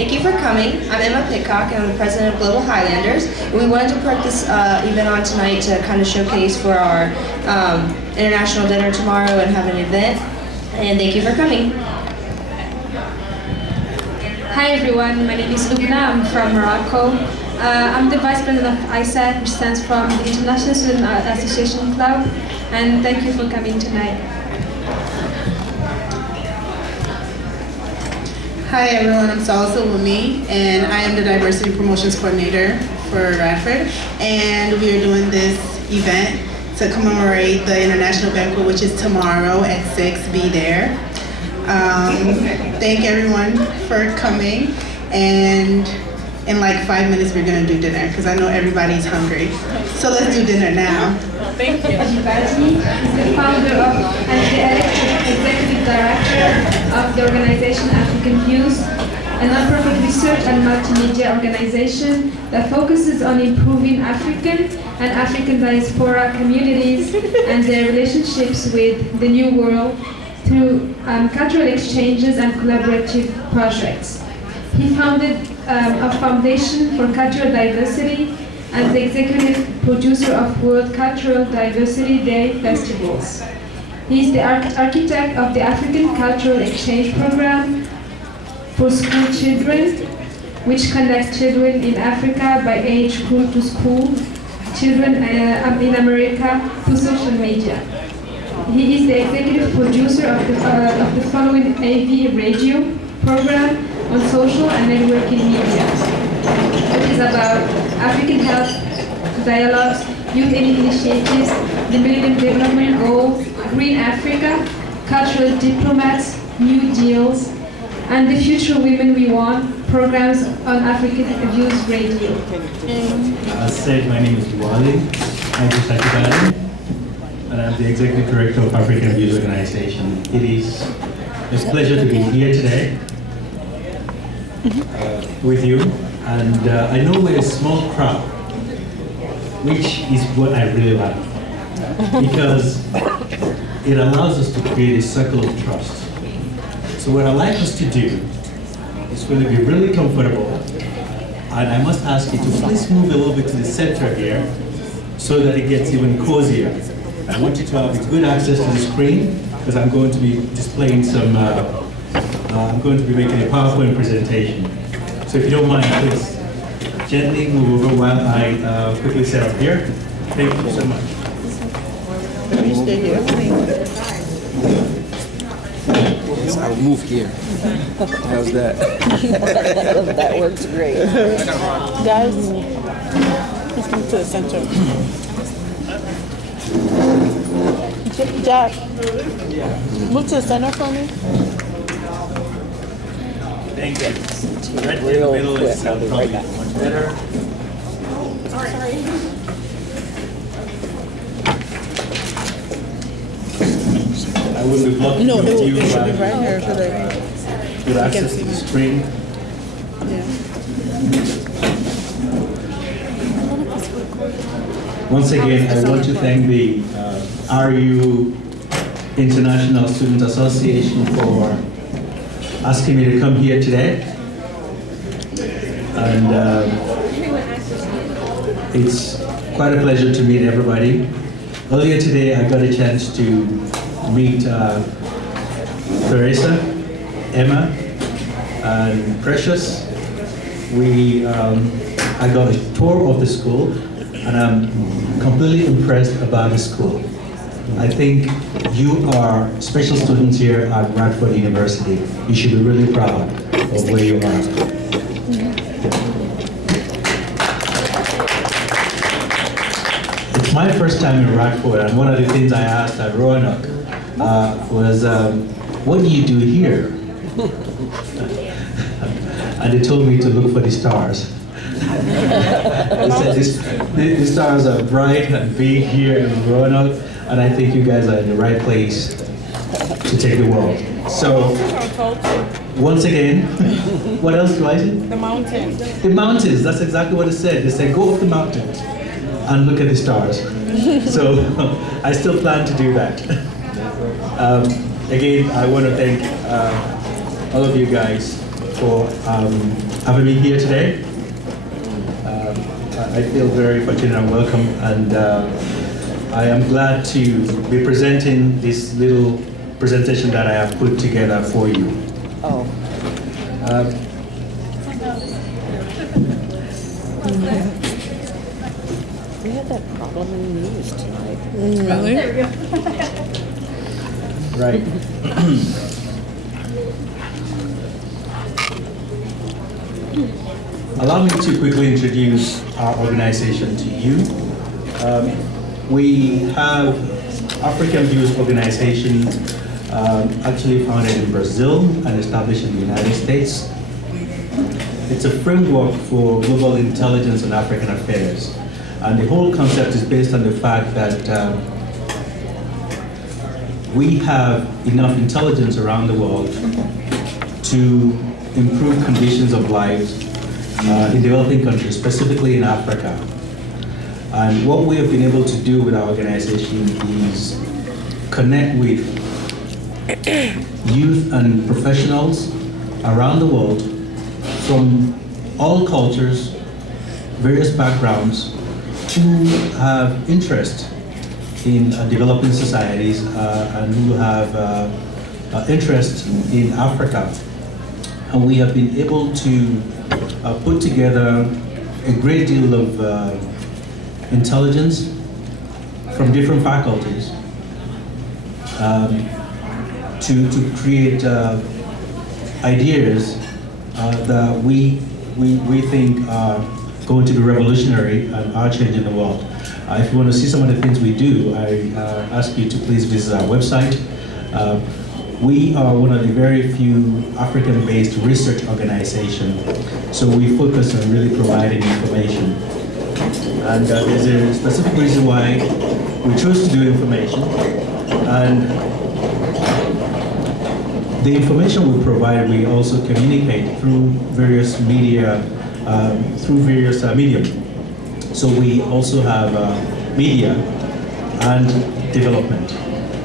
Thank you for coming. I'm Emma Pitcock, and I'm the president of Global Highlanders. And we wanted to put this event on tonight to kind of showcase for our international dinner tomorrow and have an event. And thank you for coming. Hi everyone, my name is Lubna. I'm from Morocco. I'm the vice president of ISAC, which stands for the International Student Association Club. And thank you for coming tonight. Hi everyone, I'm Salsa Wumi, and I am the Diversity Promotions Coordinator for Radford. And we are doing this event to commemorate the International Banquet, which is tomorrow at 6. Be there. Thank everyone for coming, and in like 5 minutes we're going to do dinner because I know everybody's hungry. So let's do dinner now. Thank you. Ashibati is the founder of and the elected executive director of the organization African Views, a non-profit research and multimedia organization that focuses on improving African and African diaspora communities and their relationships with the New World through cultural exchanges and collaborative projects. He founded a foundation for cultural diversity and the executive producer of World Cultural Diversity Day festivals. He is the architect of the African Cultural Exchange Program for school children, which connects children in Africa by age group to school, children in America through social media. He is the executive producer of the following AV radio program on social and networking media, which is about African health dialogues, youth initiatives, the Millennium Development Goals, Green Africa, cultural diplomats, New Deals, and the Future Women We Want programs on African Views Radio. As said, my name is Wally and I'm the Executive Director of African Views Organization. It is a pleasure to be here today with you, and I know we're a small crowd, which is what I really like, because it allows us to create a circle of trust. So what I'd like us to do is going to be really comfortable, and I must ask you to please move a little bit to the center here so that it gets even cozier. I want you to have good access to the screen because I'm going to be displaying some, I'm going to be making a PowerPoint presentation. So if you don't mind, please gently move over while I quickly set up here. Thank you so much. Can you stay here? I'll move here. How's that? That works great. Guys, let's move to the center. Jack, move to the center for me. Thank you. Right in the middle is probably much better. Sorry. I wouldn't be blocking No, it you should be right here so that with access to the screen. yeah. Once again, I want to thank the RU International Student Association for asking me to come here today. And it's quite a pleasure to meet everybody. Earlier today, I got a chance to meet Teresa, Emma, and Precious. I got a tour of the school, and I'm completely impressed about the school. I think you are special students here at Radford University. You should be really proud of where you are. It's my first time in Radford, and one of the things I asked at Roanoke was, what do you do here? And they told me to look for the stars. They said the stars are bright and big here in Roanoke, and I think you guys are in the right place to take the world. So, once again, what else do I say? The mountains. The mountains, that's exactly what it said. They said, go up the mountains and look at the stars. So, I still plan to do that. Again, I want to thank all of you guys for having me here today. I feel very fortunate and welcome, and I am glad to be presenting this little presentation that I have put together for you. Oh. We had that problem in the news tonight. Really? There we go. Right. Allow me to quickly introduce our organization to you. We have African Youth Organization, actually founded in Brazil and established in the United States. It's a framework for global intelligence on African affairs. And the whole concept is based on the fact that we have enough intelligence around the world to improve conditions of life in developing countries, specifically in Africa. And what we have been able to do with our organization is connect with youth and professionals around the world from all cultures, various backgrounds, who have interest in developing societies and who have interest in Africa. And we have been able to put together a great deal of intelligence from different faculties to create ideas that we think are going to be revolutionary and are changing the world. If you want to see some of the things we do, I ask you to please visit our website. We are one of the very few African-based research organizations, so we focus on really providing information. And there's a specific reason why we chose to do information, and the information we provide, we also communicate through various media, medium. So we also have media and development.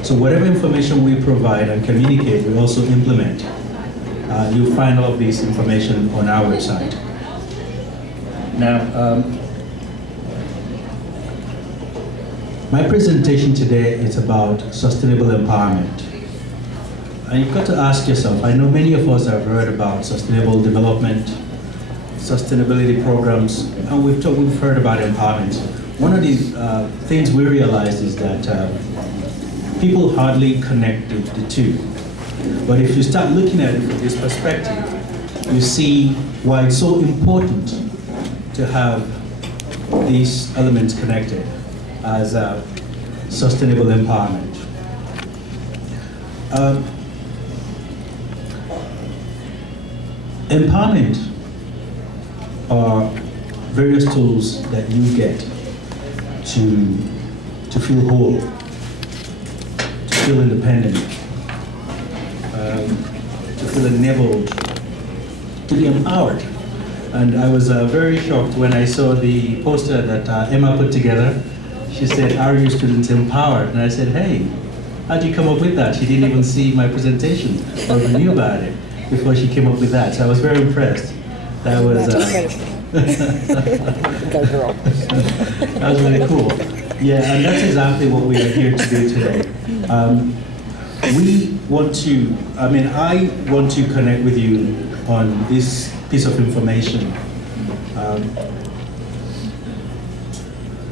So whatever information we provide and communicate, we also implement. You'll find all of this information on our website. Now, my presentation today is about sustainable empowerment. And you've got to ask yourself, I know many of us have heard about sustainable development, sustainability programs, and we've heard about empowerment. One of the things we realized is that people hardly connect the two. But if you start looking at it from this perspective, you see why it's so important to have these elements connected as sustainable empowerment. Empowerment are various tools that you get to feel whole, to feel independent, to feel enabled, to be empowered. And I was very shocked when I saw the poster that Emma put together. She said, "Are you students empowered?" And I said, "Hey, how'd you come up with that?" She didn't even see my presentation or even knew about it before she came up with that. So I was very impressed. That was Go girl. that was really cool. Yeah, and that's exactly what we are here to do today. I want to connect with you on this piece of information.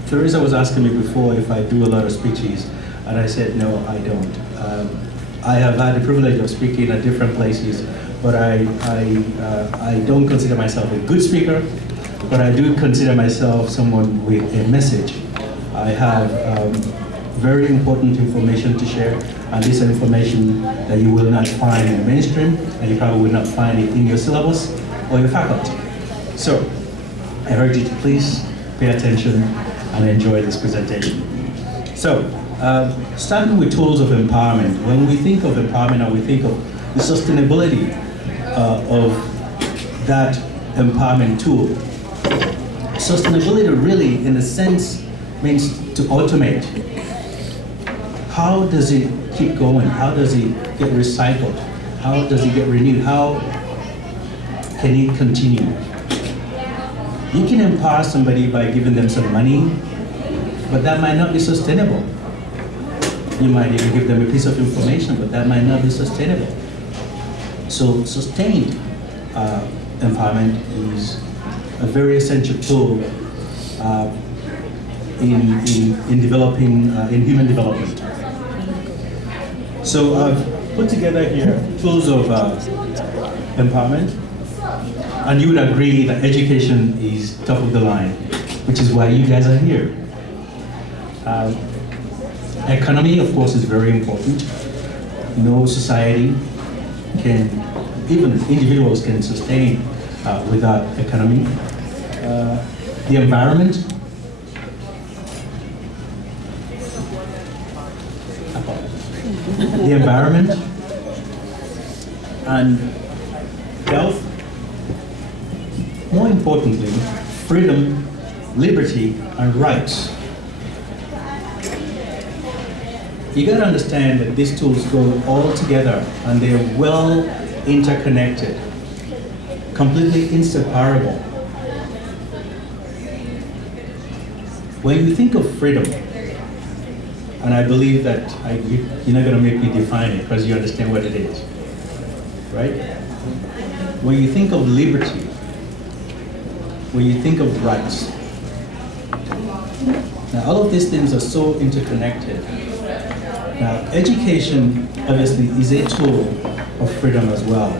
Teresa was asking me before if I do a lot of speeches, and I said, no, I don't. I have had the privilege of speaking at different places, but I don't consider myself a good speaker, but I do consider myself someone with a message. I have very important information to share, and this is information that you will not find in the mainstream, and you probably will not find it in your syllabus or your faculty. So, I urge you to please pay attention and enjoy this presentation. So, starting with tools of empowerment. When we think of empowerment, and we think of the sustainability of that empowerment tool, sustainability really, in a sense, means to automate. How does it keep going? How does it get recycled? How does it get renewed? How can it continue? You can empower somebody by giving them some money, but that might not be sustainable. You might even give them a piece of information, but that might not be sustainable. So sustained empowerment is a very essential tool in developing, in human development. So I've put together here tools of empowerment, and you would agree that education is top of the line, which is why you guys are here. Economy, of course, is very important. No society can, even individuals can sustain without economy. The environment, and health. More importantly, freedom, liberty, and rights. You got to understand that these tools go all together and they're well interconnected, completely inseparable. When you think of freedom, and I believe that you're not going to make me define it because you understand what it is, right? When you think of liberty, when you think of rights, now all of these things are so interconnected. Now, education obviously is a tool of freedom as well.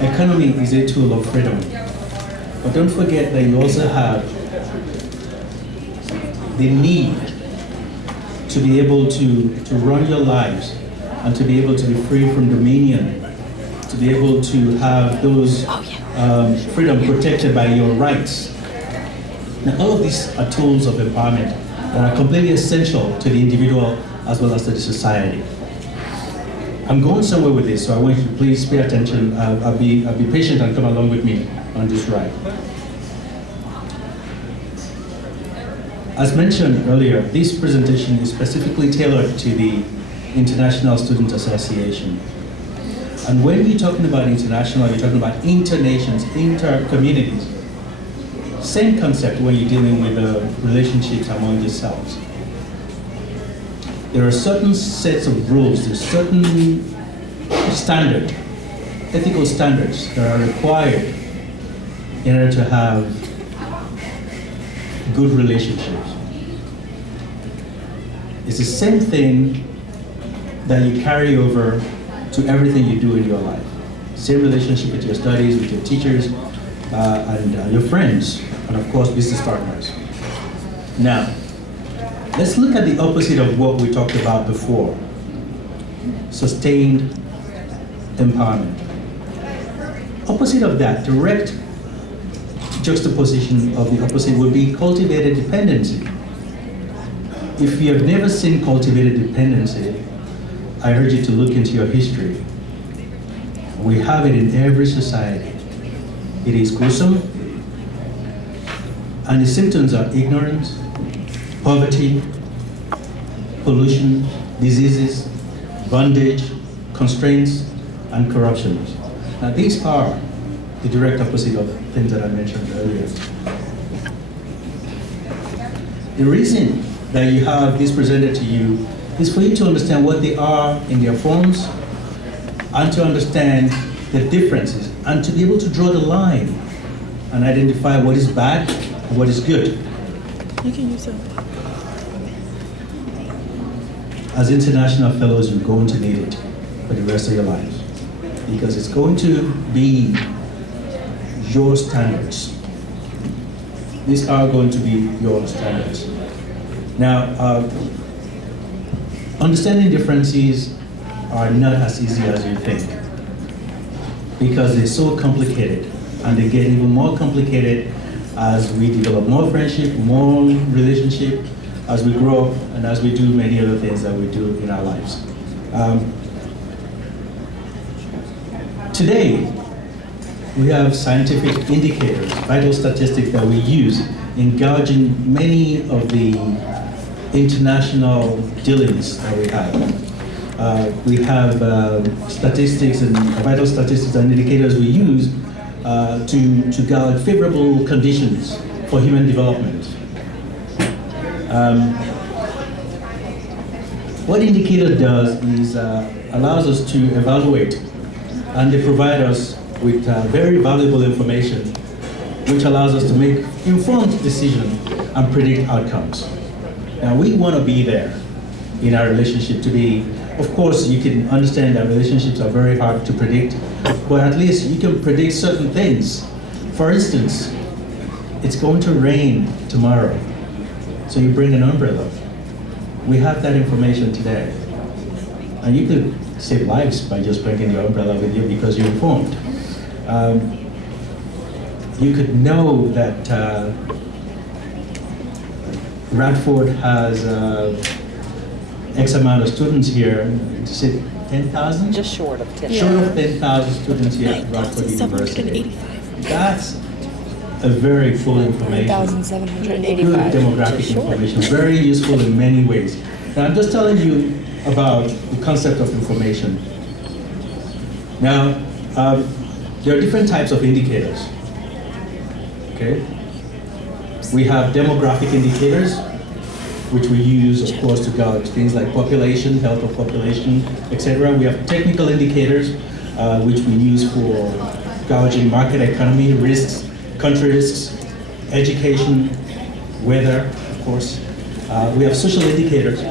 Economy is a tool of freedom. But don't forget that you also have the need to be able to run your lives and to be able to be free from dominion, to be able to have those freedom protected by your rights. Now, all of these are tools of empowerment that are completely essential to the individual as well as to the society. I'm going somewhere with this, so I want you to please pay attention. I'll be patient and come along with me on this ride. As mentioned earlier, this presentation is specifically tailored to the International Student Association. And when you're talking about international, you're talking about inter-nations, inter-communities. Same concept when you're dealing with relationships among yourselves. There are certain sets of rules, there's certain standards, ethical standards that are required in order to have good relationships. It's the same thing that you carry over to everything you do in your life. Same relationship with your studies, with your teachers, and your friends, and of course business partners. Now, let's look at the opposite of what we talked about before. Sustained empowerment. Opposite of that, direct juxtaposition of the opposite would be cultivated dependency. If you have never seen cultivated dependency, I urge you to look into your history. We have it in every society. It is gruesome, and the symptoms are ignorance, poverty, pollution, diseases, bondage, constraints, and corruption. Now these are the direct opposite of things that I mentioned earlier. The reason that you have this presented to you is for you to understand what they are in their forms and to understand the differences and to be able to draw the line and identify what is bad and what is good. You can use it. As international fellows, you're going to need it for the rest of your lives because it's going to be your standards. These are going to be your standards. Now, understanding differences are not as easy as you think because they're so complicated, and they get even more complicated as we develop more friendship, more relationship, as we grow up, and as we do many other things that we do in our lives. Today, we have scientific indicators, vital statistics that we use in gauging many of the international dealings that we have. We have statistics and vital statistics and indicators we use to guard favorable conditions for human development. What indicator does is allows us to evaluate, and they provide us with very valuable information, which allows us to make informed decisions and predict outcomes. Now, we want to be there in our relationship to be, of course, you can understand that relationships are very hard to predict, but at least you can predict certain things. For instance, it's going to rain tomorrow, so you bring an umbrella. We have that information today. And you could save lives by just bringing your umbrella with you because you're informed. You could know that Radford has X amount of students here. Is it 10,000? Just short of 10. Short of 10,000 students here at Radford University. That's a very full information. 1,785. Good demographic information, very useful in many ways. Now I'm just telling you about the concept of information. Now, there are different types of indicators. Okay? We have demographic indicators, which we use, of course, to gauge things like population, health of population, etc. We have technical indicators, which we use for gauging market economy risks, country risks, education, weather, of course. We have social indicators,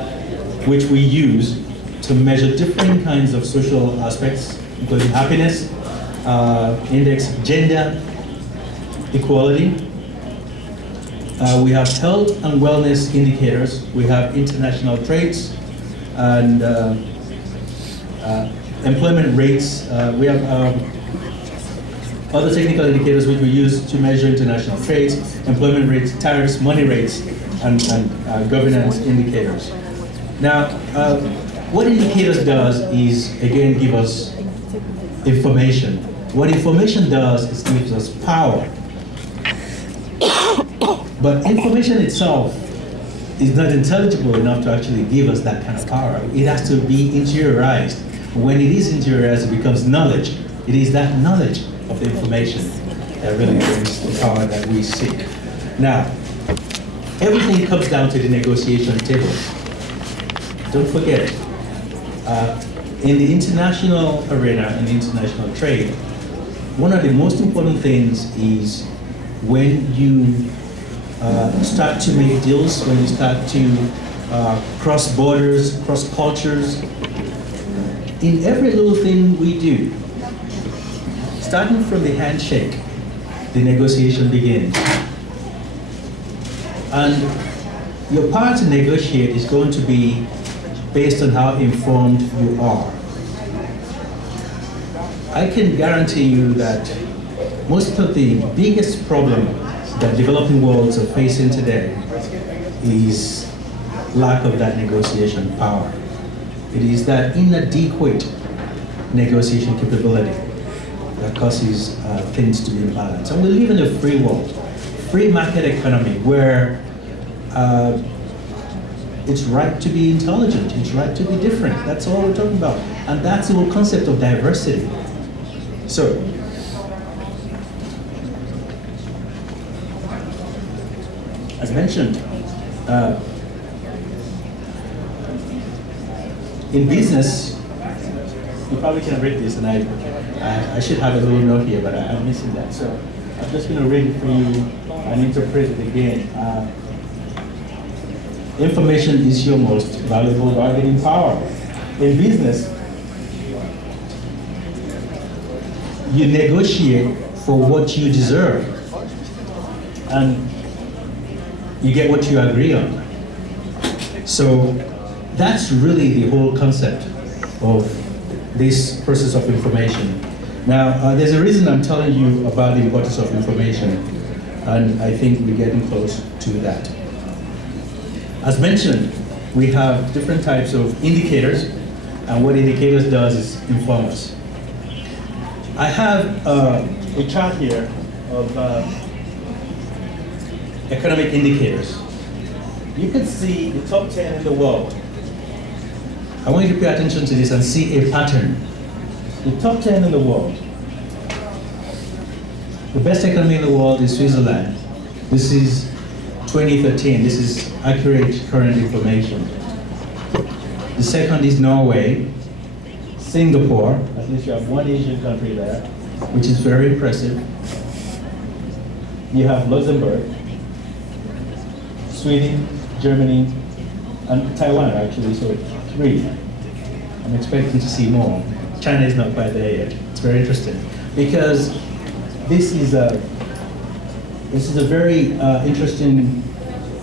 which we use to measure different kinds of social aspects, including happiness, index gender equality. We have health and wellness indicators. We have international trades and employment rates. We have other technical indicators which we use to measure international trades, employment rates, tariffs, money rates, and governance indicators. Now, what indicators does is, again, give us information. What information does is gives us power. But information itself is not intelligible enough to actually give us that kind of power. It has to be interiorized. When it is interiorized, it becomes knowledge. It is that knowledge of the information that really brings the power that we seek. Now, everything comes down to the negotiation table. Don't forget it. In the international arena and international trade, one of the most important things is when you start to make deals, when you start to cross borders, cross cultures. In every little thing we do, starting from the handshake, the negotiation begins. And your power to negotiate is going to be based on how informed you are. I can guarantee you that most of the biggest problem that developing worlds are facing today is lack of that negotiation power. It is that inadequate negotiation capability that causes things to be imbalanced. And we live in a free world, free market economy where it's right to be intelligent, it's right to be different. That's all we're talking about. And that's the whole concept of diversity. So, as mentioned, in business, you probably can read this, and I should have a little note here, but I'm missing that. So I'm just going to read it for you and interpret it again. Information is your most valuable bargaining power. In business, you negotiate for what you deserve, and you get what you agree on. So that's really the whole concept of this process of information. Now, there's a reason I'm telling you about the importance of information, and I think we're getting close to that. As mentioned, we have different types of indicators, and what indicators does is inform us. I have a chart here of economic indicators. You can see the top 10 in the world. I want you to pay attention to this and see a pattern. The top 10 in the world. The best economy in the world is Switzerland. This is 2013. This is accurate current information. The second is Norway. Singapore, at least you have one Asian country there, which is very impressive. You have Luxembourg, Sweden, Germany, and Taiwan actually, so 3. I'm expecting to see more. China is not quite there yet. It's very interesting because this is a very interesting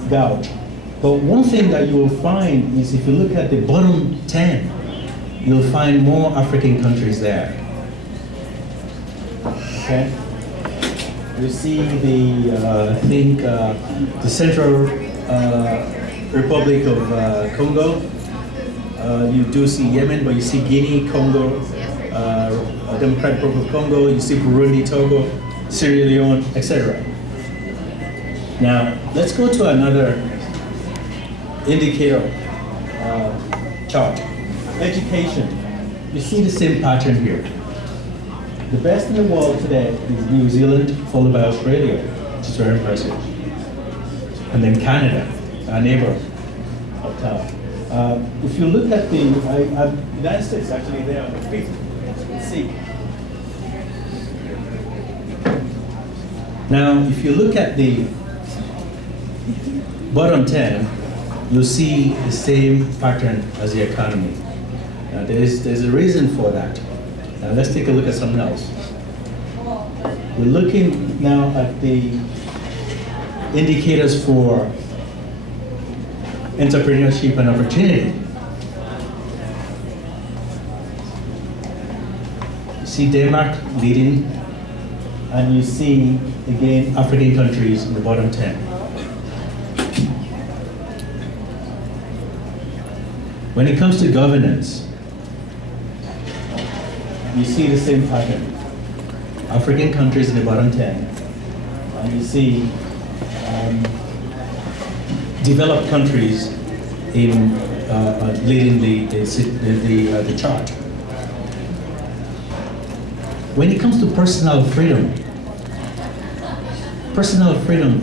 gouge. But one thing that you will find is if you look at the bottom 10, you'll find more African countries there. Okay? You see the, I think, the Central Republic of Congo. You do see Yemen, but you see Guinea, Congo, Democratic Republic of Congo, you see Burundi, Togo, Sierra Leone, etc. Now, let's go to another indicator chart. Education. You see the same pattern here. The best in the world today is New Zealand, followed by Australia, which is very impressive. And then Canada, our neighbor uptown. If you look at the United States, actually they are on the 5th. Let's see. Now, if you look at the bottom 10, you'll see the same pattern as the economy. There's a reason for that. Now let's take a look at something else. We're looking now at the indicators for entrepreneurship and opportunity. You see Denmark leading, and you see, again, African countries in the bottom 10. When it comes to governance, you see the same pattern. African countries in the bottom 10, and you see developed countries in leading the chart. When it comes to personal freedom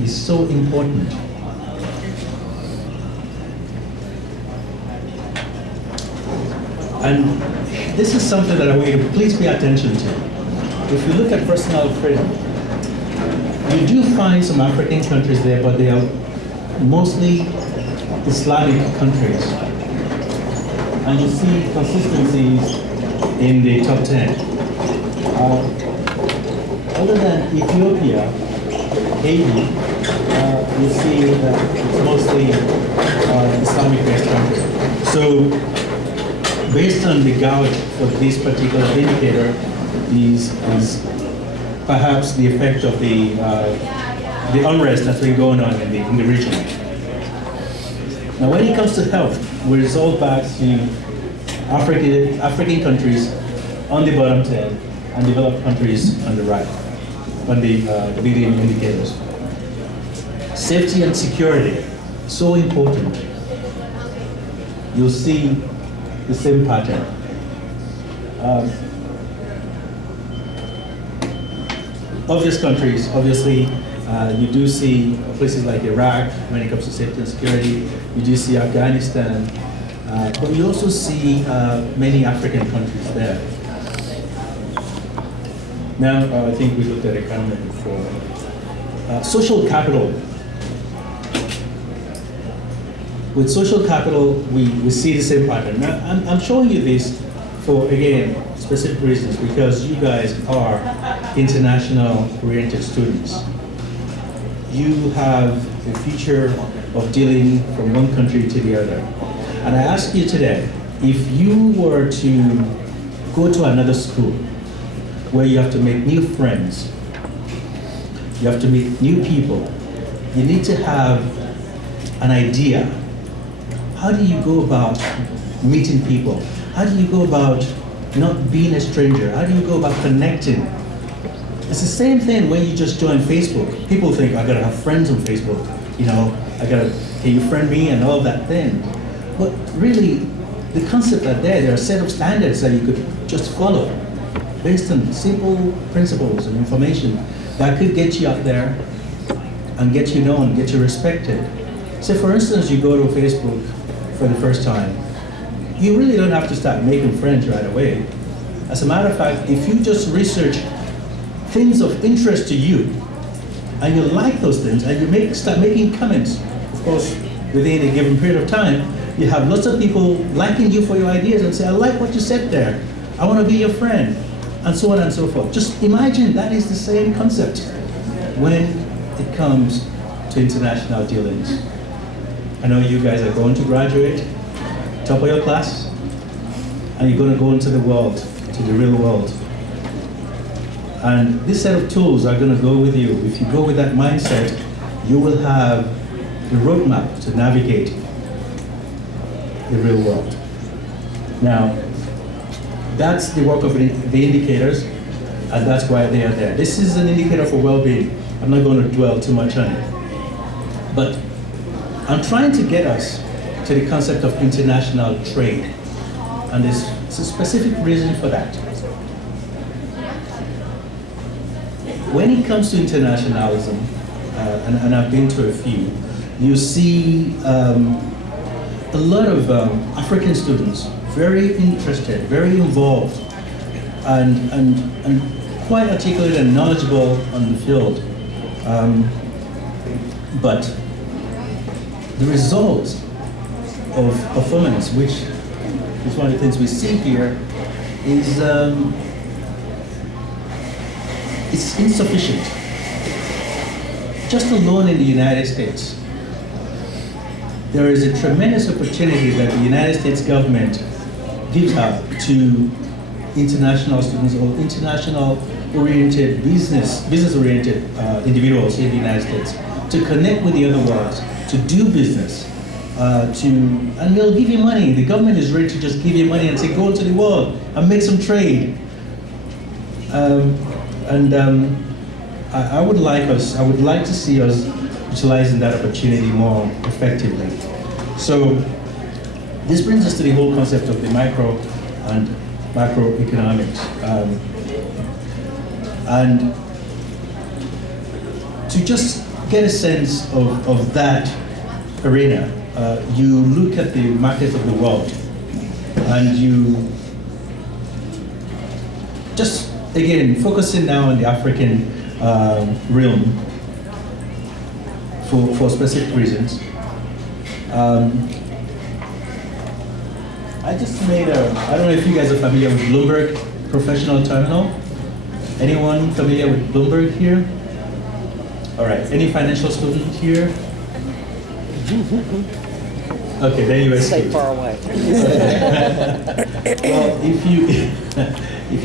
is so important. And this is something that I want you to please pay attention to. If you look at personal freedom, you do find some African countries there, but they are mostly Islamic countries. And you see consistencies in the top 10. Other than Ethiopia, Haiti, you see that it's mostly Islamic-based countries. So, based on the gouge for this particular indicator is perhaps the effect of the unrest that's been going on in the region. Now, when it comes to health, we result back to African countries on the bottom 10 and developed countries on the right, on the leading indicators. Safety and security, so important. You'll see the same pattern. Obvious countries, obviously, you do see places like Iraq when it comes to safety and security. You do see Afghanistan, but you also see many African countries there. Now, I think we looked at economy before. Social capital. With social capital, we see the same pattern. Now, I'm showing you this for, again, specific reasons, because you guys are international-oriented students. You have a future of dealing from one country to the other. And I ask you today, if you were to go to another school where you have to make new friends, you have to meet new people, you need to have an idea. How do you go about meeting people? How do you go about not being a stranger? How do you go about connecting? It's the same thing when you just join Facebook. People think, I gotta have friends on Facebook. You know, can you friend me and all that thing. But really, the concept are there are a set of standards that you could just follow based on simple principles and information. that could get you out there and get you known, get you respected. So for instance, you go to Facebook for the first time, you really don't have to start making friends right away. As a matter of fact, if you just research things of interest to you, and you like those things, and you start making comments, of course, within a given period of time, you have lots of people liking you for your ideas and say, I like what you said there, I want to be your friend, and so on and so forth. Just imagine that is the same concept when it comes to international dealings. I know you guys are going to graduate, top of your class, and you're going to go into the world, to the real world. And this set of tools are going to go with you. If you go with that mindset, you will have a roadmap to navigate the real world. Now, that's the work of the indicators, and that's why they are there. This is an indicator for well-being. I'm not going to dwell too much on it. But I'm trying to get us to the concept of international trade. And there's a specific reason for that. When it comes to internationalism, and I've been to a few, you see a lot of African students very interested, very involved, and quite articulate and knowledgeable on the field. But the result of performance, which is one of the things we see here, is it's insufficient. Just alone in the United States, there is a tremendous opportunity that the United States government gives out to international students or international-oriented, business-oriented individuals in the United States to connect with the other world, to do business, and they'll give you money. The government is ready to just give you money and say, go to the world and make some trade. I would like to see us utilizing that opportunity more effectively. So this brings us to the whole concept of the micro and macroeconomics. And to just get a sense of that arena, you look at the markets of the world and you just, again, focusing now on the African realm for specific reasons. I just made I don't know if you guys are familiar with Bloomberg Professional Terminal. Anyone familiar with Bloomberg here? All right, any financial student here? Okay, then you Stay escaped. far away. Well, if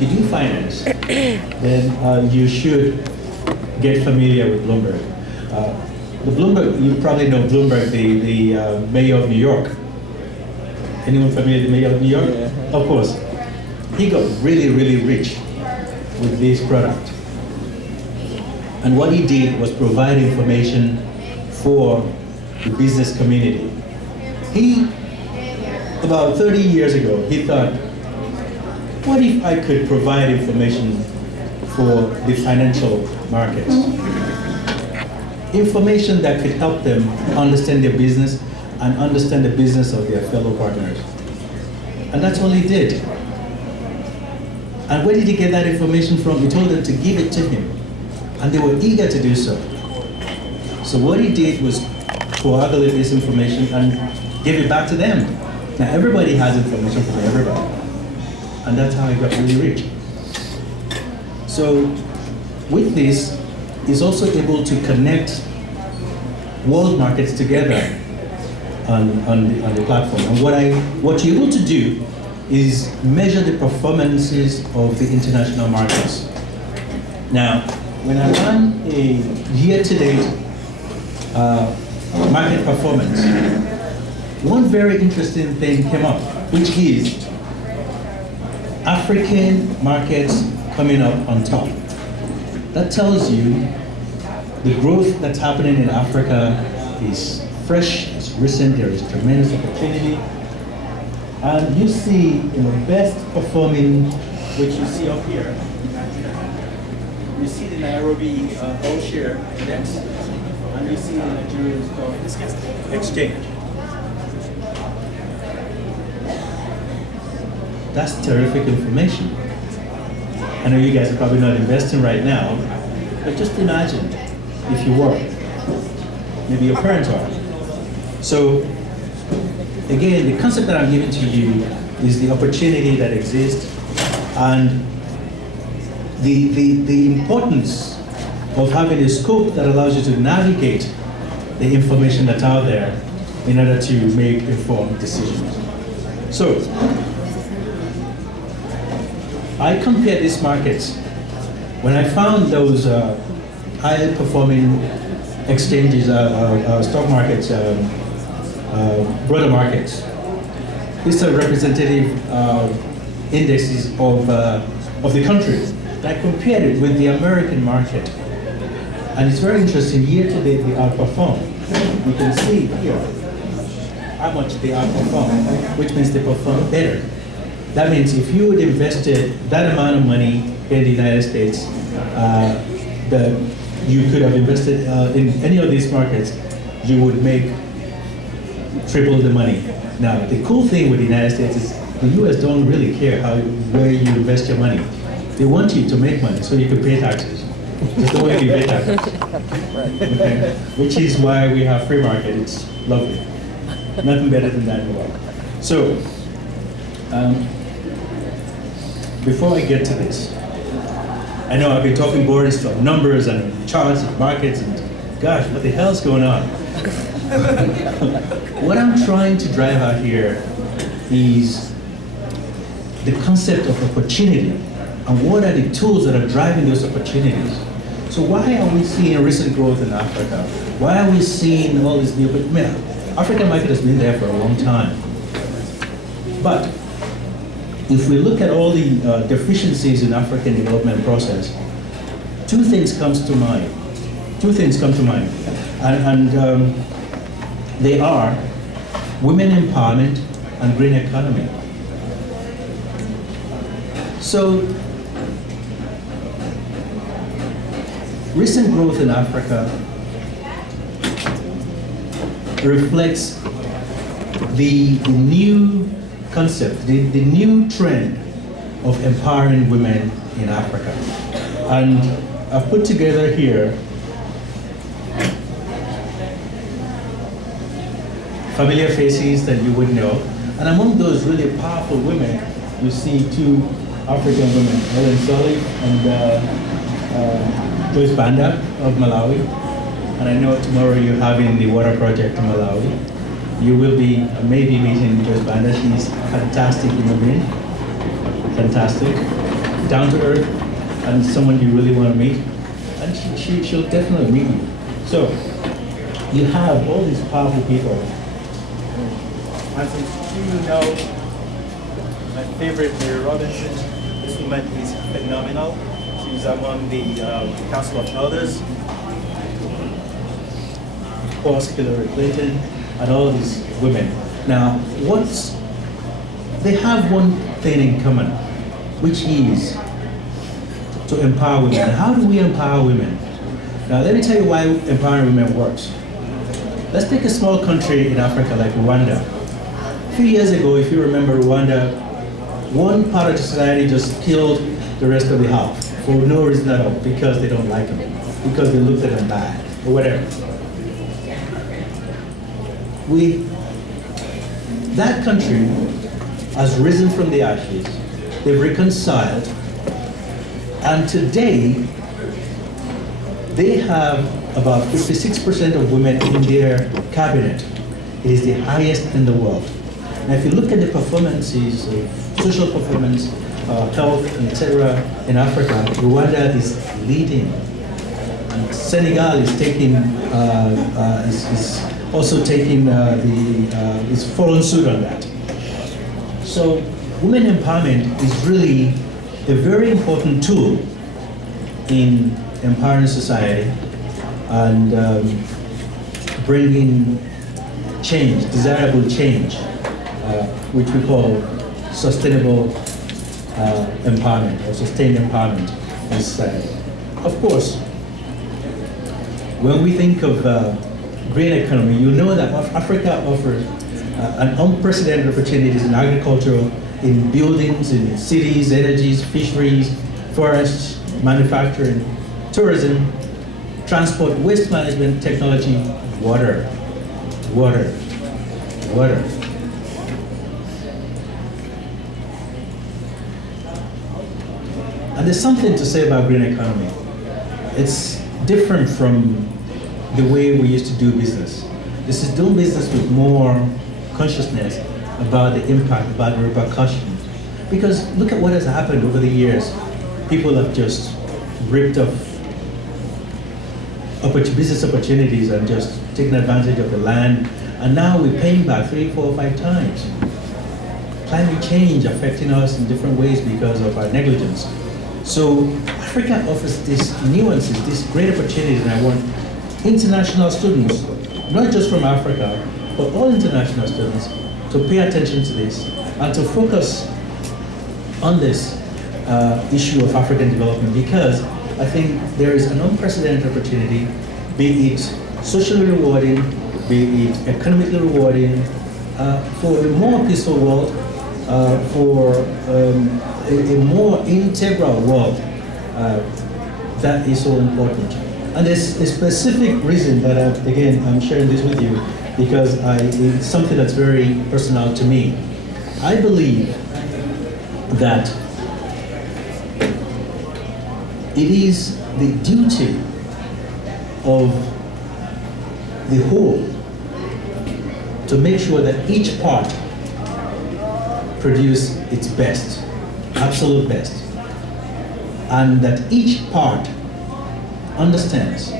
you do finance, then you should get familiar with Bloomberg. The Bloomberg, you probably know Bloomberg, the mayor of New York. Anyone familiar with the mayor of New York? Yeah. Of course. He got really, really rich with this product. And what he did was provide information for the business community. About 30 years ago, he thought, what if I could provide information for the financial markets? Information that could help them understand their business and understand the business of their fellow partners. And that's all he did. And where did he get that information from? He told them to give it to him. And they were eager to do so. So what he did was coagulate this information and give it back to them. Now everybody has information from everybody. And that's how he got really rich. So with this, he's also able to connect world markets together on the platform. And what you're able to do is measure the performances of the international markets. Now, when I run a year-to-date market performance, one very interesting thing came up, which is African markets coming up on top. That tells you the growth that's happening in Africa is fresh, it's recent, there is tremendous opportunity. And you see, best performing, which you see up here, you see the Nairobi All Share Index, and you see the Nigerian Stock Exchange. That's terrific information. I know you guys are probably not investing right now, but just imagine if you were. Maybe your parents are. So, again, the concept that I'm giving to you is the opportunity that exists and the importance of having a scope that allows you to navigate the information that's out there in order to make informed decisions. So, I compared these markets. When I found those highly performing exchanges, stock markets, broader markets, these are representative indexes of the country. And I compared it with the American market. And it's very interesting, year to date they outperform. You can see here how much they outperform, which means they perform better. That means if you had invested that amount of money in the United States, you could have invested in any of these markets, you would make triple the money. Now, the cool thing with the United States is the US don't really care where you invest your money. They want you to make money so you can pay taxes. It's the way you pay taxes. Okay? Which is why we have free market. It's lovely. Nothing better than that in the world. So, before I get to this, I know I've been talking boring stuff, numbers and charts and markets and gosh, what the hell's going on? What I'm trying to drive out here is the concept of opportunity and what are the tools that are driving those opportunities. So why are we seeing recent growth in Africa? Why are we seeing all this new, African market has been there for a long time. But if we look at all the deficiencies in African development process, two things come to mind. And they are women empowerment and green economy. So, recent growth in Africa reflects the new concept, the new trend of empowering women in Africa. And I've put together here familiar faces that you would know. And among those really powerful women, you see two African women, Ellen Sully and Joyce Banda of Malawi. And I know tomorrow you're having the water project in Malawi. You will be maybe meeting Joyce Banda. She's a fantastic human being, fantastic, down to earth, and someone you really want to meet. And she'll definitely meet you. So you have all these powerful people. And since you know my favorite, Mary Robinson, this woman is phenomenal. She's among the Council of Elders. Of course, Hillary Clinton, and all these women. Now, they have one thing in common, which is to empower women. And how do we empower women? Now, let me tell you why empowering women works. Let's take a small country in Africa like Rwanda. A few years ago, if you remember Rwanda, one part of the society just killed the rest of the half for no reason at all, because they don't like them, because they looked at them bad, or whatever. That country has risen from the ashes, they've reconciled, and today they have about 56% of women in their cabinet. It is the highest in the world. Now if you look at the performances of social performance, health, etc. in Africa, Rwanda is leading. And Senegal is taking, is also taking is following suit on that. So women empowerment is really a very important tool in empowering society and bringing change, desirable change, which we call sustainable empowerment or sustained empowerment in society. of course, when we think of green economy, you know that Africa offers an unprecedented opportunities in agriculture, in buildings, in cities, energies, fisheries, forests, manufacturing, tourism, transport, waste management, technology, water. And there's something to say about green economy. It's different from the way we used to do business. This is doing business with more consciousness about the impact, about the repercussions. Because look at what has happened over the years. People have just ripped off business opportunities and just taken advantage of the land. And now we're paying back 3, 4, 5 times. Climate change affecting us in different ways because of our negligence. So Africa offers these nuances, these great opportunities, and I want international students, not just from Africa, but all international students, to pay attention to this and to focus on this issue of African development, because I think there is an unprecedented opportunity, be it socially rewarding, be it economically rewarding, for a more peaceful world, for a more integral world that is so important. And there's a specific reason that I'm sharing this with you, because it's something that's very personal to me. I believe that it is the duty of the whole to make sure that each part produce its best, absolute best, and that each part understands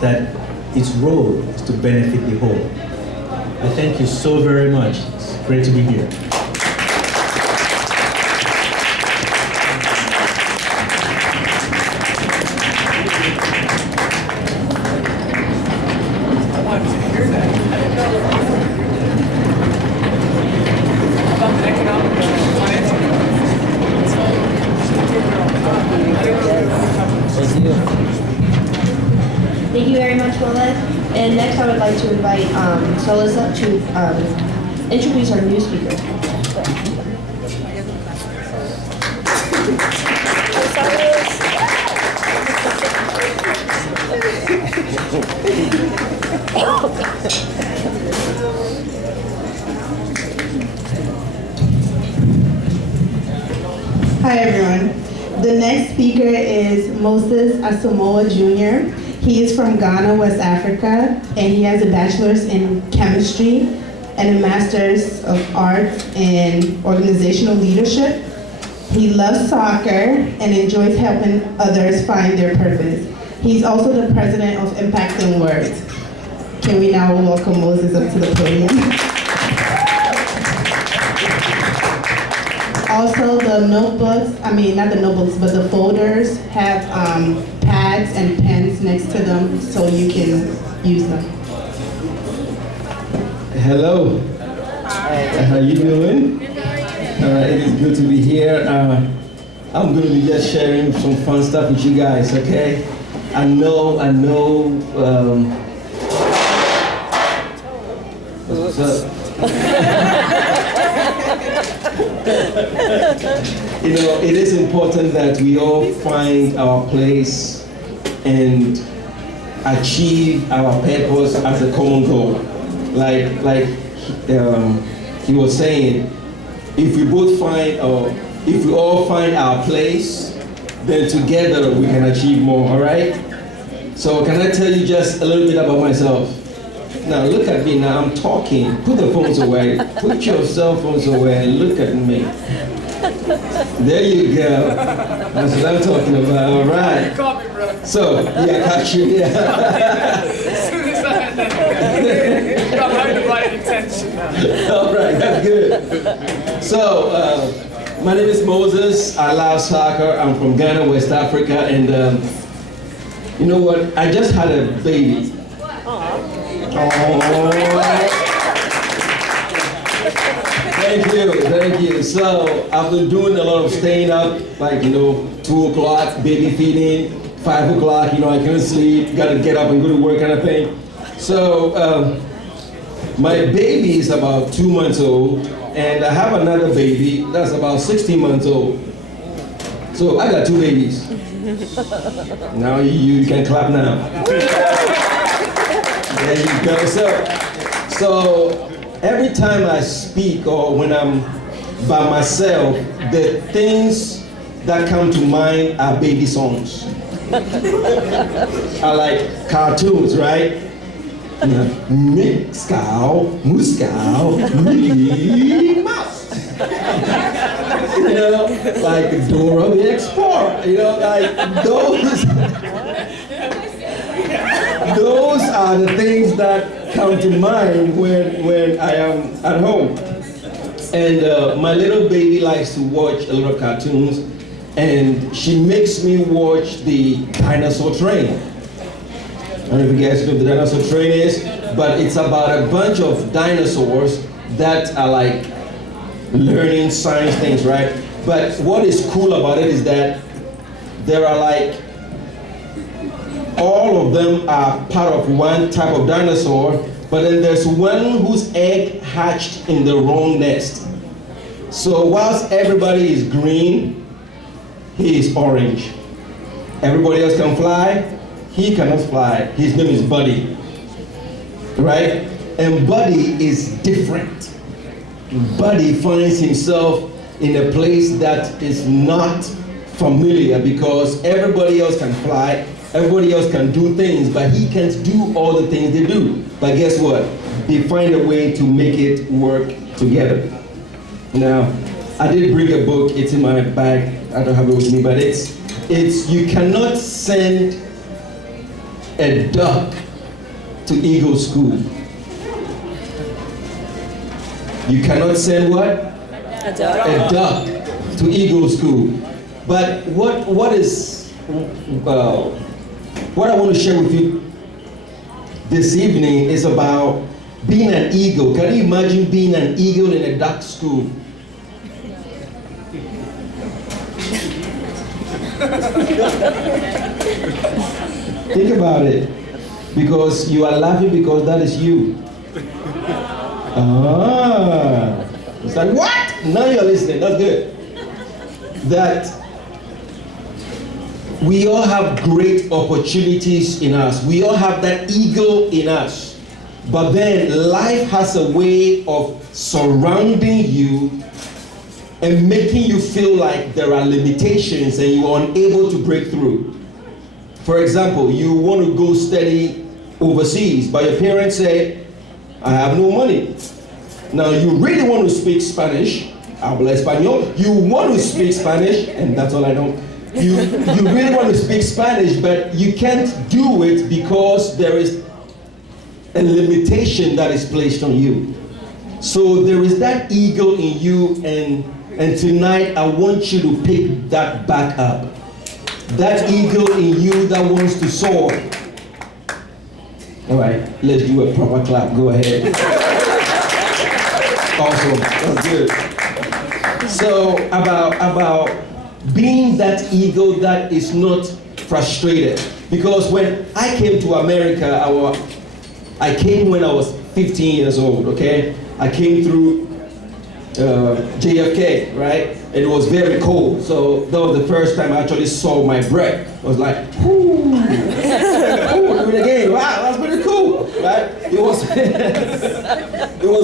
that its role is to benefit the whole. I thank you so very much. It's great to be here. Thank you very much, Wally. And next I would like to invite Solis up to introduce our new speaker. Hi everyone. The next speaker is Moses Asamoah Jr. He is from Ghana, West Africa, and he has a bachelor's in chemistry and a master's of arts in organizational leadership. He loves soccer and enjoys helping others find their purpose. He's also the president of Impacting Words. Can we now welcome Moses up to the podium? Also, the notebooks, not the notebooks, but the folders have pads and pens next to them so you can use them. Hello. How you doing? It is good to be here. I'm going to be just sharing some fun stuff with you guys, okay? I know, what's up? You know, it is important that we all find our place and achieve our purpose as a common goal. Like he was saying, if we all find our place, then together we can achieve more, all right? So can I tell you just a little bit about myself? Now look at me now, I'm talking. Put the phones away. Put your cell phones away and look at me. There you go. That's what I'm talking about, all right. You caught me, bro. So, yeah, I got you, yeah. As soon as I had that, you got my divided attention now. All right, that's good. So, my name is Moses. I love soccer. I'm from Ghana, West Africa, and you know what? I just had a baby. Thank you. So I've been doing a lot of staying up, like 2 o'clock, baby feeding, 5 o'clock, I can't sleep, gotta get up and go to work kind of thing. So my baby is about 2 months old, and I have another baby that's about 16 months old. So I got 2 babies. Now you can clap now. There you go. So every time I speak or when I'm by myself, the things that come to mind are baby songs. I like cartoons, right? Mix-cow, Moose-cow, Mickey Mouse. Like Dora the Explorer. Like those are the things that come to mind when I am at home. And my little baby likes to watch a lot of cartoons, and she makes me watch the Dinosaur Train. I don't know if you guys know what the Dinosaur Train is, but it's about a bunch of dinosaurs that are like learning science things, right? But what is cool about it is that there are like, all of them are part of one type of dinosaur, but then there's one whose egg hatched in the wrong nest. So whilst everybody is green, he is orange. Everybody else can fly, he cannot fly. His name is Buddy, right? And Buddy is different. Buddy finds himself in a place that is not familiar because everybody else can fly, everybody else can do things, but he can't do all the things they do. But guess what? They find a way to make it work together. Now, I did bring a book, it's in my bag, I don't have it with me, but it's you cannot send a duck to Eagle School. You cannot send what? A duck to Eagle School. But what I want to share with you this evening is about being an eagle. Can you imagine being an eagle in a duck school? Think about it. Because you are laughing because that is you. It's like, what? Now you're listening, that's good. That we all have great opportunities in us. We all have that eagle in us. But then life has a way of surrounding you and making you feel like there are limitations and you are unable to break through. For example, you want to go study overseas, but your parents say, I have no money. Now you really want to speak Spanish, habla español. You want to speak Spanish, and that's all I know. You really want to speak Spanish, but you can't do it because there is a limitation that is placed on you. So there is that eagle in you, and tonight I want you to pick that back up. That eagle in you that wants to soar. All right, let's do a proper clap. Go ahead. Awesome, that's good. So about being that eagle that is not frustrated. Because when I came to America, I came when I was 15 years old, okay? I came through JFK, right? It was very cold, so that was the first time I actually saw my breath. I was like, whoo, do it again, wow, that's pretty cool, right? It was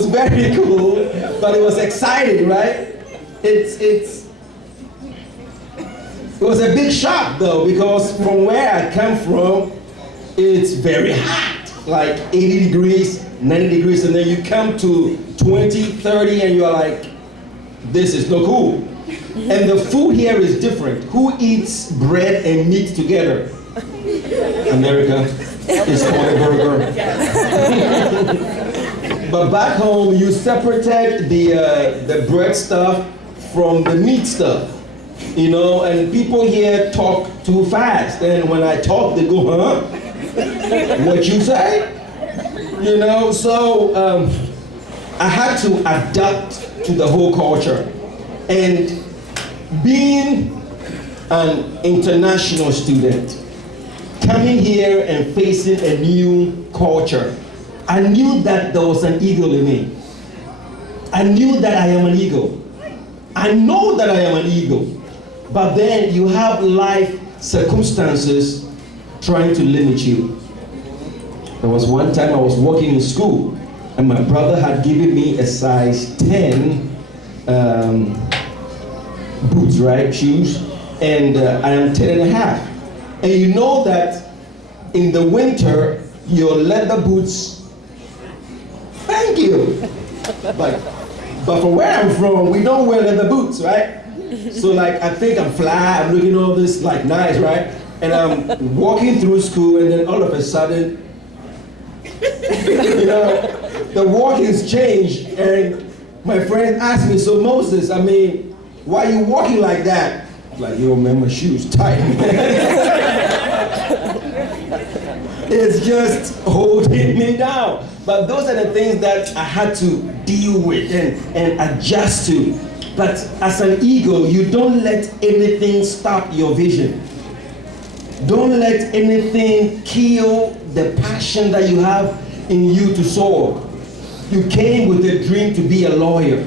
very cool, but it was exciting, right? It was a big shock though, because from where I come from, it's very hot, like 80 degrees, 90 degrees, and then you come to 20, 30, and you're like, this is no cool. And the food here is different. Who eats bread and meat together? America is called a burger. But back home, you separated the bread stuff from the meat stuff. You know, and people here talk too fast. And when I talk, they go, huh? What you say? You know, so I had to adapt to the whole culture. And being an international student, coming here and facing a new culture, I knew that there was an eagle in me. I knew that I am an eagle. I know that I am an eagle. But then you have life circumstances trying to limit you. There was one time I was working in school, and my brother had given me a size 10 boots, right, shoes, and I am 10 and a half. And you know that in the winter, your leather boots, thank you. But from where I'm from, we don't wear leather boots, right? So like, I think I'm fly, I'm looking all this like nice, right? And I'm walking through school, and then all of a sudden, you know, the walking's changed, and my friend asked me, so Moses, I mean, why are you walking like that? I'm like, yo, man, my shoes tight. It's just holding me down. But those are the things that I had to deal with and adjust to. But as an eagle, you don't let anything stop your vision. Don't let anything kill the passion that you have in you to soar. You came with a dream to be a lawyer,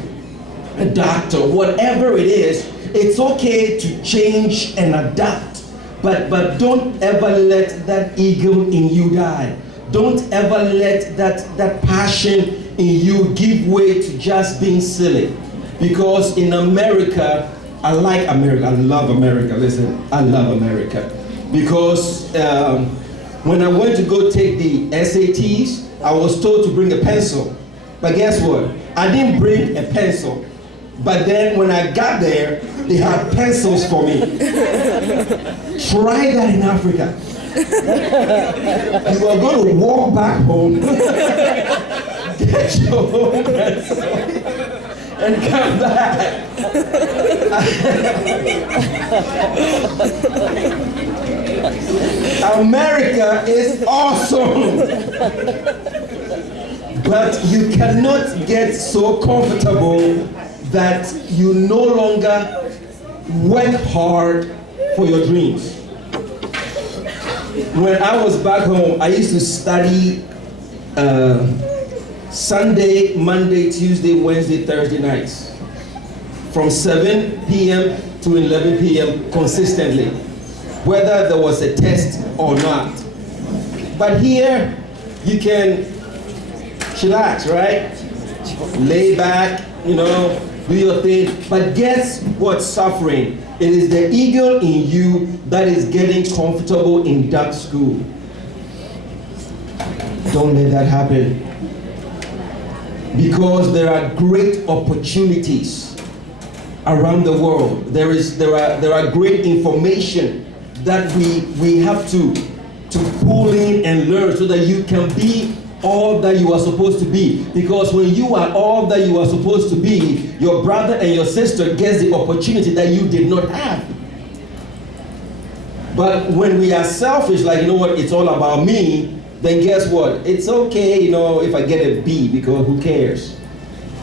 a doctor, whatever it is. It's okay to change and adapt, but don't ever let that eagle in you die. Don't ever let that passion in you give way to just being silly. Because in America, I like America, I love America, listen, I love America. Because when I went to go take the SATs, I was told to bring a pencil. But guess what? I didn't bring a pencil. But then when I got there, they had pencils for me. Try that in Africa. You are going to walk back home, get your own pencil, and come back. America is awesome. But you cannot get so comfortable that you no longer work hard for your dreams. When I was back home, I used to study Sunday, Monday, Tuesday, Wednesday, Thursday nights. From 7 p.m. to 11 p.m. consistently, whether there was a test or not. But here, you can chillax, right? Lay back, you know, do your thing. But guess what's suffering? It is the eagle in you that is getting comfortable in that school. Don't let that happen. Because there are great opportunities around the world. There are great information that we have to pull in and learn so that you can be all that you are supposed to be. Because when you are all that you are supposed to be, your brother and your sister gets the opportunity that you did not have. But when we are selfish, like, you know what, it's all about me, then guess what? It's okay, you know, if I get a B, because who cares?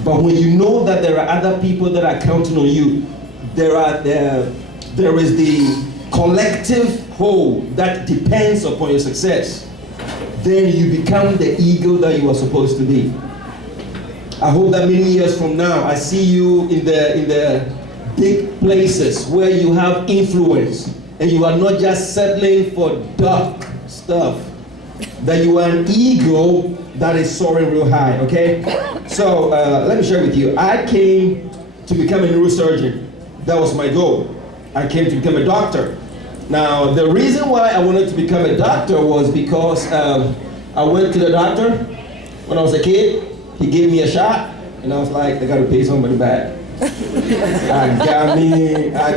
But when you know that there are other people that are counting on you, there is the collective whole that depends upon your success. Then you become the eagle that you are supposed to be. I hope that many years from now, I see you in the big places where you have influence, and you are not just settling for dark stuff, that you are an eagle that is soaring real high, okay? So let me share with you. I came to become a neurosurgeon. That was my goal. I came to become a doctor. Now, the reason why I wanted to become a doctor was because I went to the doctor when I was a kid. He gave me a shot, and I was like, I got to pay somebody back. I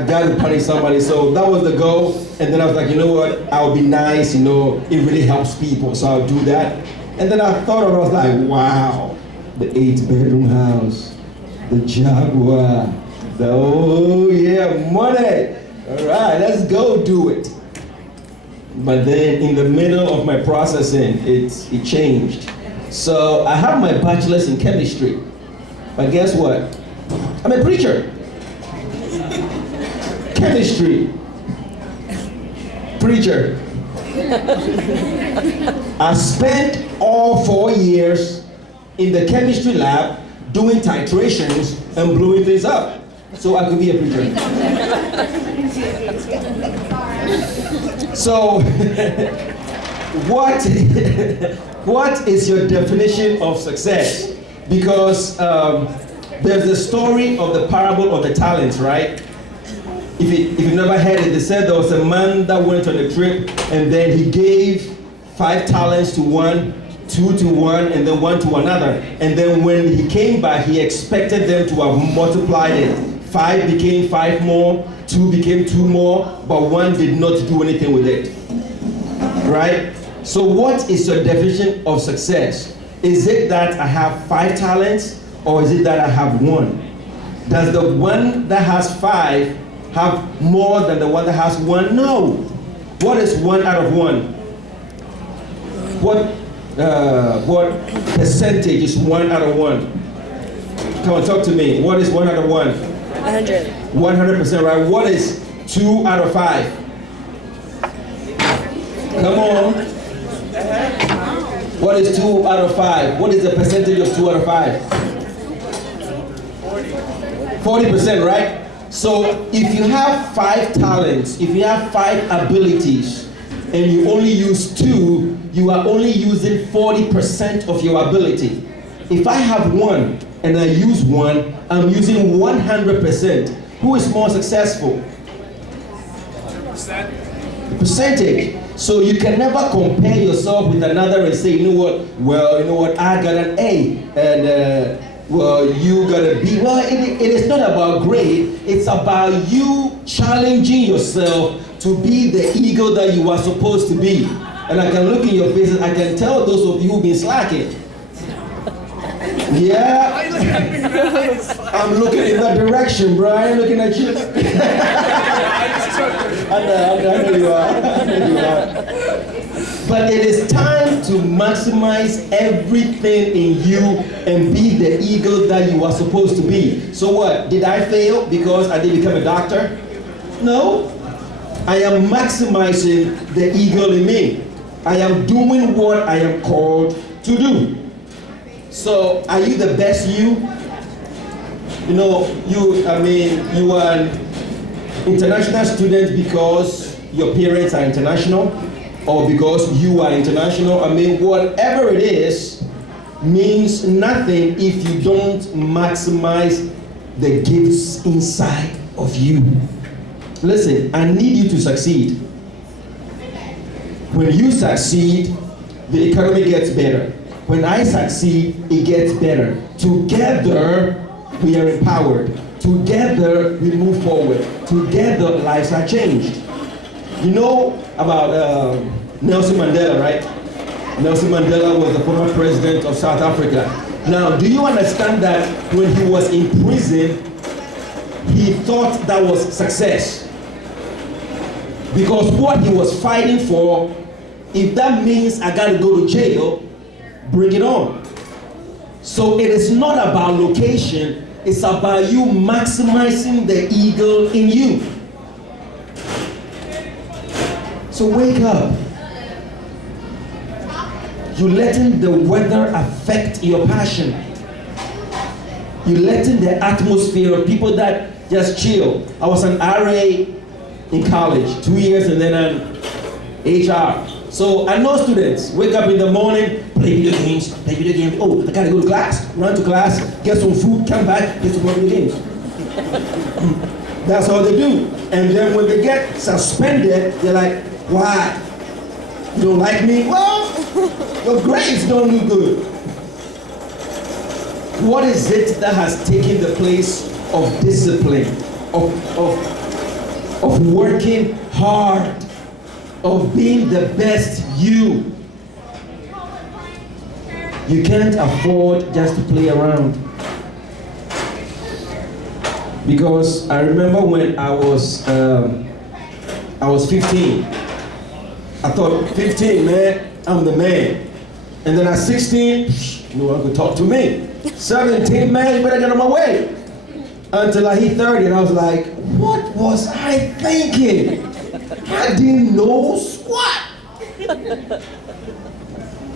got to punish somebody. So that was the goal. And then I was like, you know what? I'll be nice, you know, it really helps people, so I'll do that. And then I thought, I was like, wow, the 8-bedroom house, the Jaguar, oh yeah, money. All right, let's go do it. But then in the middle of my processing, it changed. So I have my bachelor's in chemistry. But guess what? I'm a preacher. Chemistry. Preacher. I spent all 4 years in the chemistry lab doing titrations and blowing things up so I could be a preacher. So, what is your definition of success? Because there's the story of the parable of the talents, right? If you've never heard it, they said there was a man that went on a trip and then he gave 5 talents to one, 2 to one, and then 1 to another. And then when he came back, he expected them to have multiplied it. 5 became 5 more, 2 became 2 more, but 1 did not do anything with it. Right? So what is your definition of success? Is it that I have 5 talents, or is it that I have 1? Does the one that has 5 have more than the one that has 1? No. What is 1 out of 1? What percentage is 1 out of 1? Come on, talk to me. What is 1 out of 1? 100. 100%, right? What is 2 out of 5? Come on. What is 2 out of 5? What is the percentage of 2 out of 5? 40%, right? So if you have 5 talents, if you have 5 abilities, and you only use 2, you are only using 40% of your ability. If I have 1 and I use 1, I'm using 100%. Who is more successful? Percentage. So you can never compare yourself with another and say, you know what, well, you know what, I got an A, and well, you got a B. Well, it is not about grade, it's about you challenging yourself to be the eagle that you are supposed to be. And I can look in your faces, I can tell those of you who've been slacking. Yeah, I'm looking in that direction, bro. I ain't looking at you. I know you are. I know you are. But it is time to maximize everything in you and be the eagle that you are supposed to be. So what? Did I fail because I didn't become a doctor? No. I am maximizing the eagle in me. I am doing what I am called to do. So, are you the best you? You know, you are an international student because your parents are international, or because you are international. I mean, whatever it is means nothing if you don't maximize the gifts inside of you. Listen, I need you to succeed. When you succeed, the economy gets better. When I succeed, it gets better. Together, we are empowered. Together, we move forward. Together, lives are changed. You know about Nelson Mandela, right? Nelson Mandela was the former president of South Africa. Now, do you understand that when he was in prison, he thought that was success? Because what he was fighting for, if that means I gotta go to jail, bring it on. So it is not about location, it's about you maximizing the eagle in you. So wake up. You're letting the weather affect your passion. You're letting the atmosphere of people that just chill. I was an RA in college, 2 years, and then an HR. So I know students wake up in the morning, play video games. Oh, I gotta go to class, run to class, get some food, come back, get some more video games. That's all they do. And then when they get suspended, they're like, why? You don't like me? Well, your grades don't look good. What is it that has taken the place of discipline, of working hard, of being the best you? You can't afford just to play around. Because I remember when I was 15. I thought, 15, man, I'm the man. And then at 16, no one could talk to me. 17, man, you better get on my way. Until I hit 30, and I was like, what was I thinking? I didn't know squat.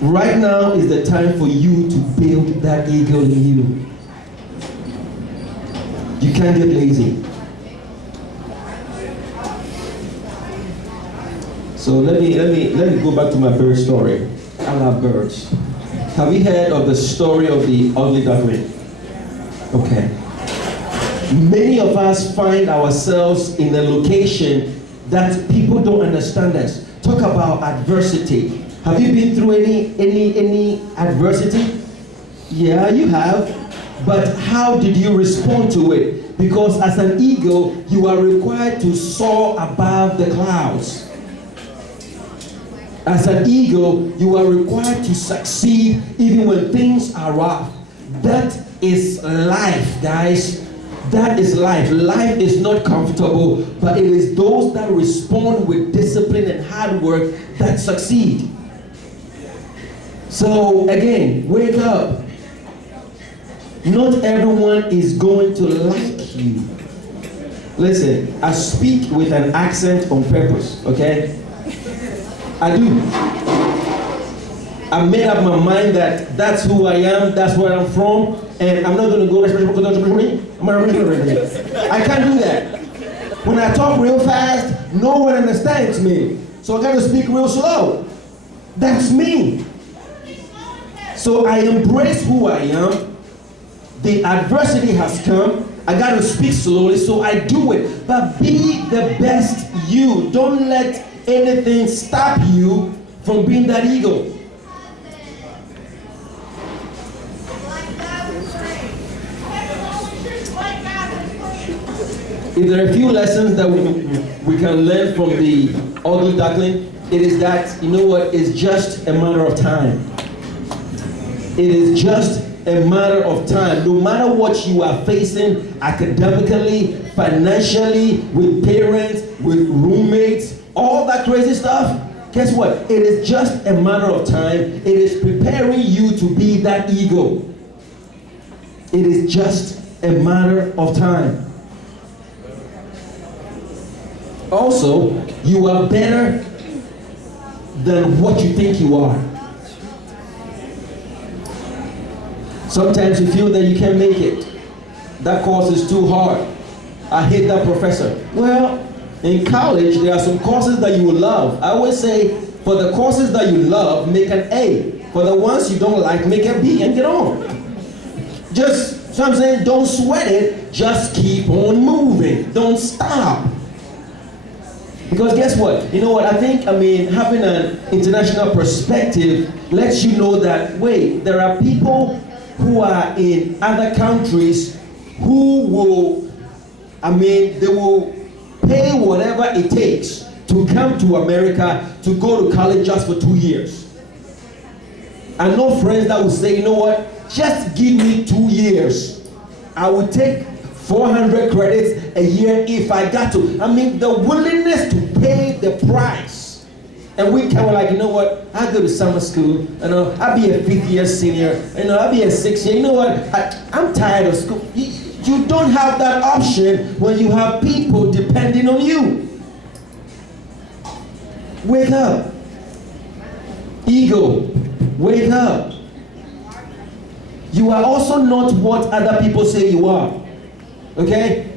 Right now is the time for you to build that ego in you. You can't get lazy. So let me go back to my bird story. I love birds. Have you heard of the story of the ugly duckling? Okay. Many of us find ourselves in a location that people don't understand us. Talk about adversity. Have you been through any adversity? Yeah, you have. But how did you respond to it? Because as an eagle, you are required to soar above the clouds. As an eagle, you are required to succeed even when things are rough. That is life, guys. That is life. Life is not comfortable, but it is those that respond with discipline and hard work that succeed. So again, wake up. Not everyone is going to like you. Listen, I speak with an accent on purpose, okay? I do. I made up my mind that that's who I am, that's where I'm from, and I'm not going to go, I can't do that. When I talk real fast, no one understands me. So I got to speak real slow. That's me. So I embrace who I am. The adversity has come. I got to speak slowly, so I do it. But be the best you. Don't let anything stop you from being that eagle. If there are a few lessons that we can learn from the ugly duckling, it is that, you know what, it's just a matter of time. It is just a matter of time. No matter what you are facing academically, financially, with parents, with roommates, all that crazy stuff, guess what? It is just a matter of time. It is preparing you to be that eagle. It is just a matter of time. Also, you are better than what you think you are. Sometimes you feel that you can't make it. That course is too hard. I hate that professor. Well, in college, there are some courses that you will love. I always say, for the courses that you love, make an A. For the ones you don't like, make a B and get on. Just, so I'm saying, don't sweat it. Just keep on moving. Don't stop. Because guess what? You know what? I think, having an international perspective lets you know that, wait, there are people who are in other countries who will, they will pay whatever it takes to come to America to go to college just for 2 years. I know friends that will say, you know what, just give me 2 years. I will take 400 credits a year if I got to. The willingness to pay the price. And we kind of like, you know what, I go to summer school, I'll be a 5th year senior, I'll be a 6th year, you know what, I'm tired of school. You don't have that option when you have people depending on you. Wake up. Ego, wake up. You are also not what other people say you are. Okay?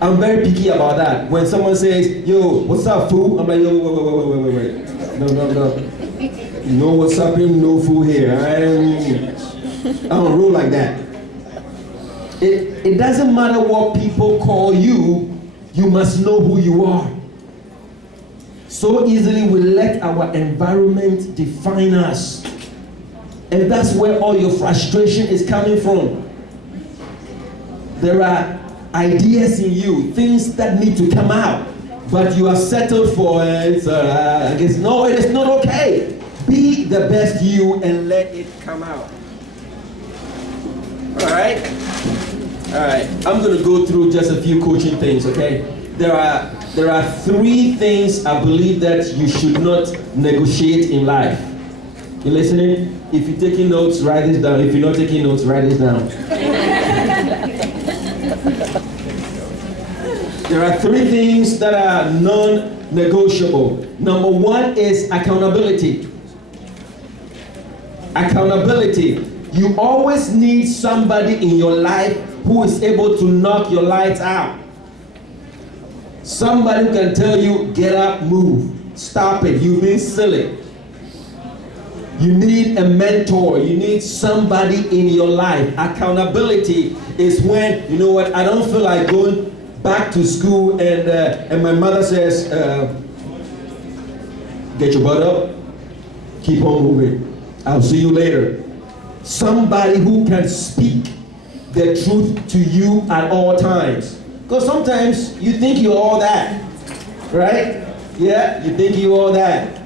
I'm very picky about that. When someone says, yo, what's up, fool? I'm like, yo, wait. No. No what's up, no fool here. I don't roll like that. It doesn't matter what people call you, you must know who you are. So easily we let our environment define us. And that's where all your frustration is coming from. There are ideas in you, things that need to come out, but you are settled for it. I guess no, it is not okay. Be the best you and let it come out. All right. I'm going to go through just a few coaching things. Okay. There are 3 things I believe that you should not negotiate in life. You listening? If you're taking notes, write this down. If you're not taking notes, write this down. There are three things that are non-negotiable. Number one is accountability. Accountability. You always need somebody in your life who is able to knock your lights out. Somebody who can tell you, get up, move, stop it, you've been silly. You need a mentor. You need somebody in your life. Accountability is when, you know what, I don't feel like going back to school and my mother says, get your butt up, keep on moving. I'll see you later. Somebody who can speak the truth to you at all times. Because sometimes you think you're all that, right? Yeah, you think you're all that.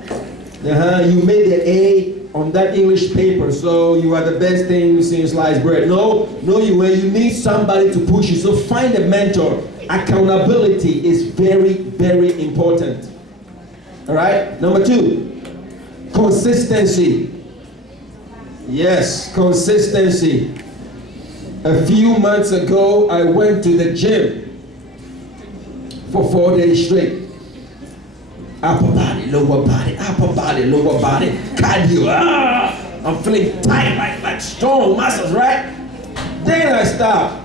You made the A on that English paper, so you are the best thing since sliced bread. No, you ain't. You need somebody to push you. So find a mentor. Accountability is very, very important. All right? Number two, consistency. Yes, consistency. A few months ago, I went to the gym for 4 days straight. Upper body, lower body, upper body, lower body, cardio. I'm feeling tight, like strong muscles, right? Then I stop.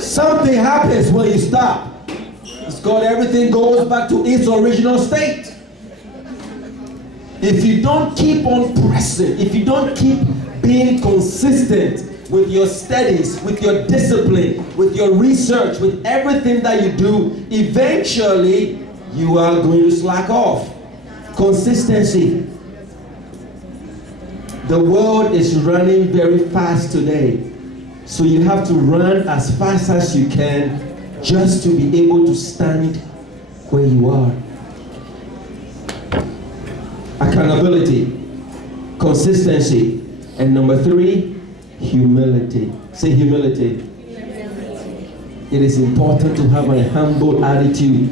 Something happens when you stop. It's called everything goes back to its original state. If you don't keep on pressing, if you don't keep being consistent with your studies, with your discipline, with your research, with everything that you do, eventually you are going to slack off. Consistency. The world is running very fast today. So you have to run as fast as you can just to be able to stand where you are. Accountability, consistency, and number three, humility. Say humility. It is important to have a humble attitude.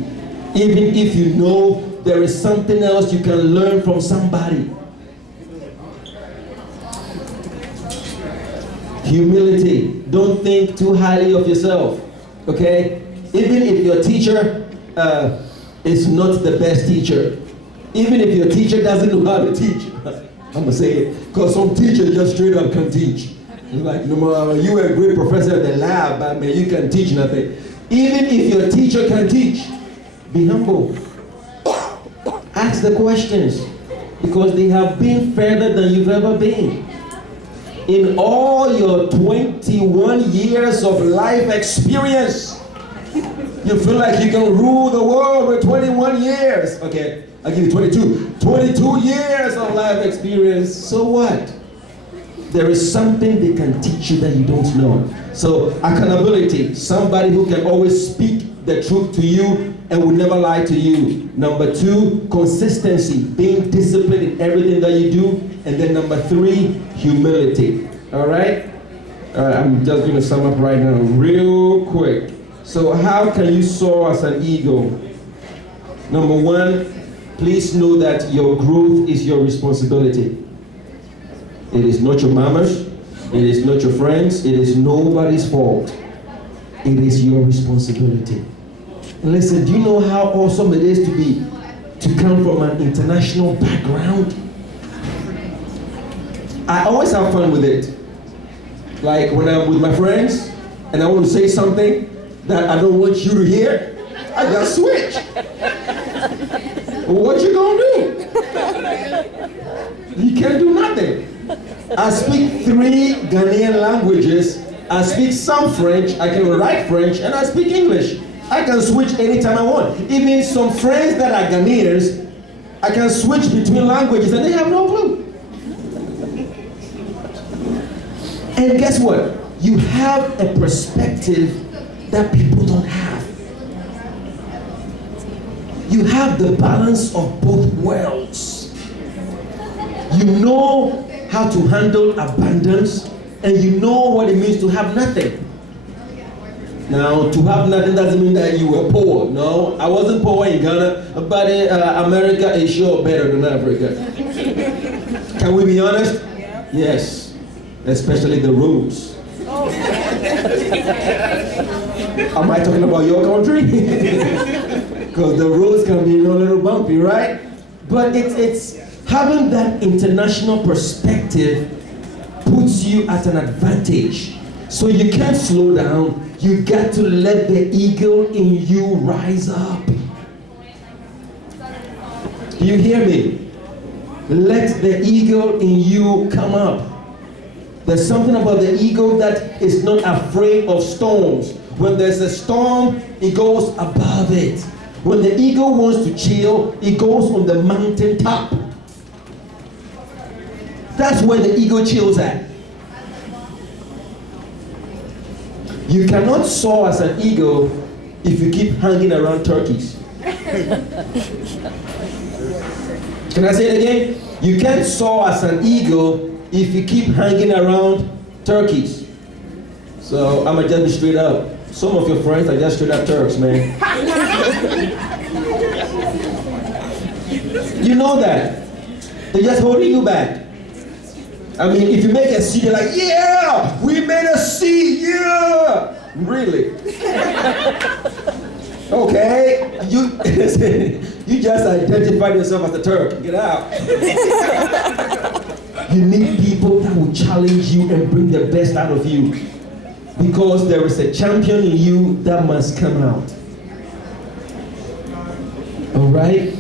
Even if you know there is something else you can learn from somebody. Humility. Don't think too highly of yourself. Okay? Even if your teacher is not the best teacher. Even if your teacher doesn't know how to teach. I'm going to say it. Because some teachers just straight up can teach. It's like, no matter you are a great professor at the lab, but man, you can teach nothing. Even if your teacher can teach, be humble. Ask the questions. Because they have been further than you've ever been. In all your 21 years of life experience, you feel like you can rule the world with 21 years. Okay, I'll give you 22. 22 years of life experience. So what? There is something they can teach you that you don't know. So accountability, somebody who can always speak the truth to you and will never lie to you. Number two, consistency, being disciplined in everything that you do. And then number three, humility. All right? All right, I'm just going to sum up right now real quick. So how can you soar as an eagle? Number one, please know that your growth is your responsibility. It is not your mama's. It is not your friends. It is nobody's fault. It is your responsibility. Listen, do you know how awesome it is to come from an international background? I always have fun with it. Like when I'm with my friends and I want to say something that I don't want you to hear, I just switch. What you gonna do? You can't do nothing. I speak 3 Ghanaian languages. I speak some French, I can write French, and I speak English. I can switch anytime I want. Even some friends that are Ghanaians, I can switch between languages and they have no clue. And guess what? You have a perspective that people don't have. You have the balance of both worlds. You know how to handle abundance, and you know what it means to have nothing. Now, to have nothing doesn't mean that you were poor. No, I wasn't poor in Ghana, but America is sure better than Africa. Can we be honest? Yes, especially the roads. Am I talking about your country? Because the roads can be a little bumpy, right? But it's having that international perspective puts you at an advantage. So you can't slow down. You got to let the eagle in you rise up. Do you hear me? Let the eagle in you come up. There's something about the eagle that is not afraid of storms. When there's a storm, it goes above it. When the eagle wants to chill, it goes on the mountain top. That's where the eagle chills at. You cannot soar as an eagle if you keep hanging around turkeys. Can I say it again? You can't soar as an eagle if you keep hanging around turkeys. So I'm gonna just be straight up. Some of your friends are just straight up Turks, man. You know that. They're just holding you back. I mean, if you make a C, they're like, yeah, we made a C, yeah. Really? Okay, you just identified yourself as a Turk. Get out. You need people that will challenge you and bring the best out of you. Because there is a champion in you that must come out. All right?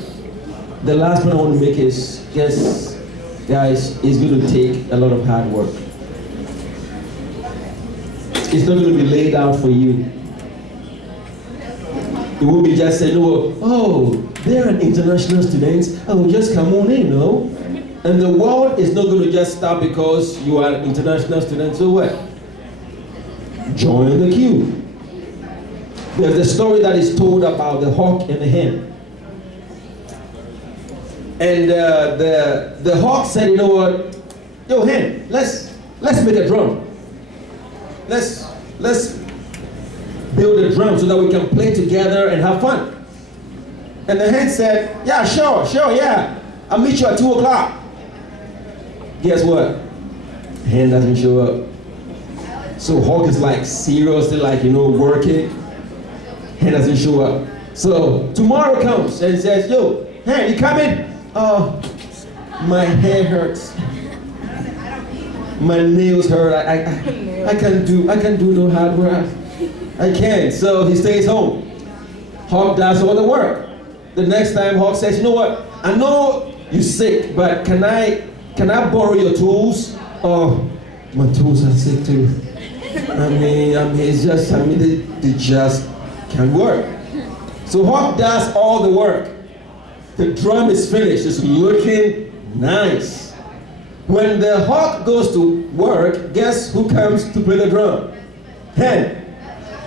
The last point I want to make is, yes, guys, it's going to take a lot of hard work. It's not going to be laid out for you. It won't be just saying, oh, they're an international student. Oh, just come on in, no? And the world is not going to just stop because you are an international student. So what? Join the queue. There's a story that is told about the hawk and the hen. And the hawk said, you know what? Yo, hen, let's make a drum. Let's build a drum so that we can play together and have fun. And the hen said, yeah, sure, yeah. I'll meet you at 2 o'clock. Guess what? Hen doesn't show up. So hawk is like seriously working. Hen doesn't show up. So tomorrow comes and says, yo, hen, you coming? Oh, my hair hurts. My nails hurt. I can't do no hard work. I can't. So he stays home. Hawk does all the work. The next time Hawk says, you know what? I know you're sick, but can I borrow your tools? Oh, my tools are sick too. I mean, they just can't work. So Hawk does all the work. The drum is finished. It's looking nice. When the hawk goes to work, guess who comes to play the drum? Hen.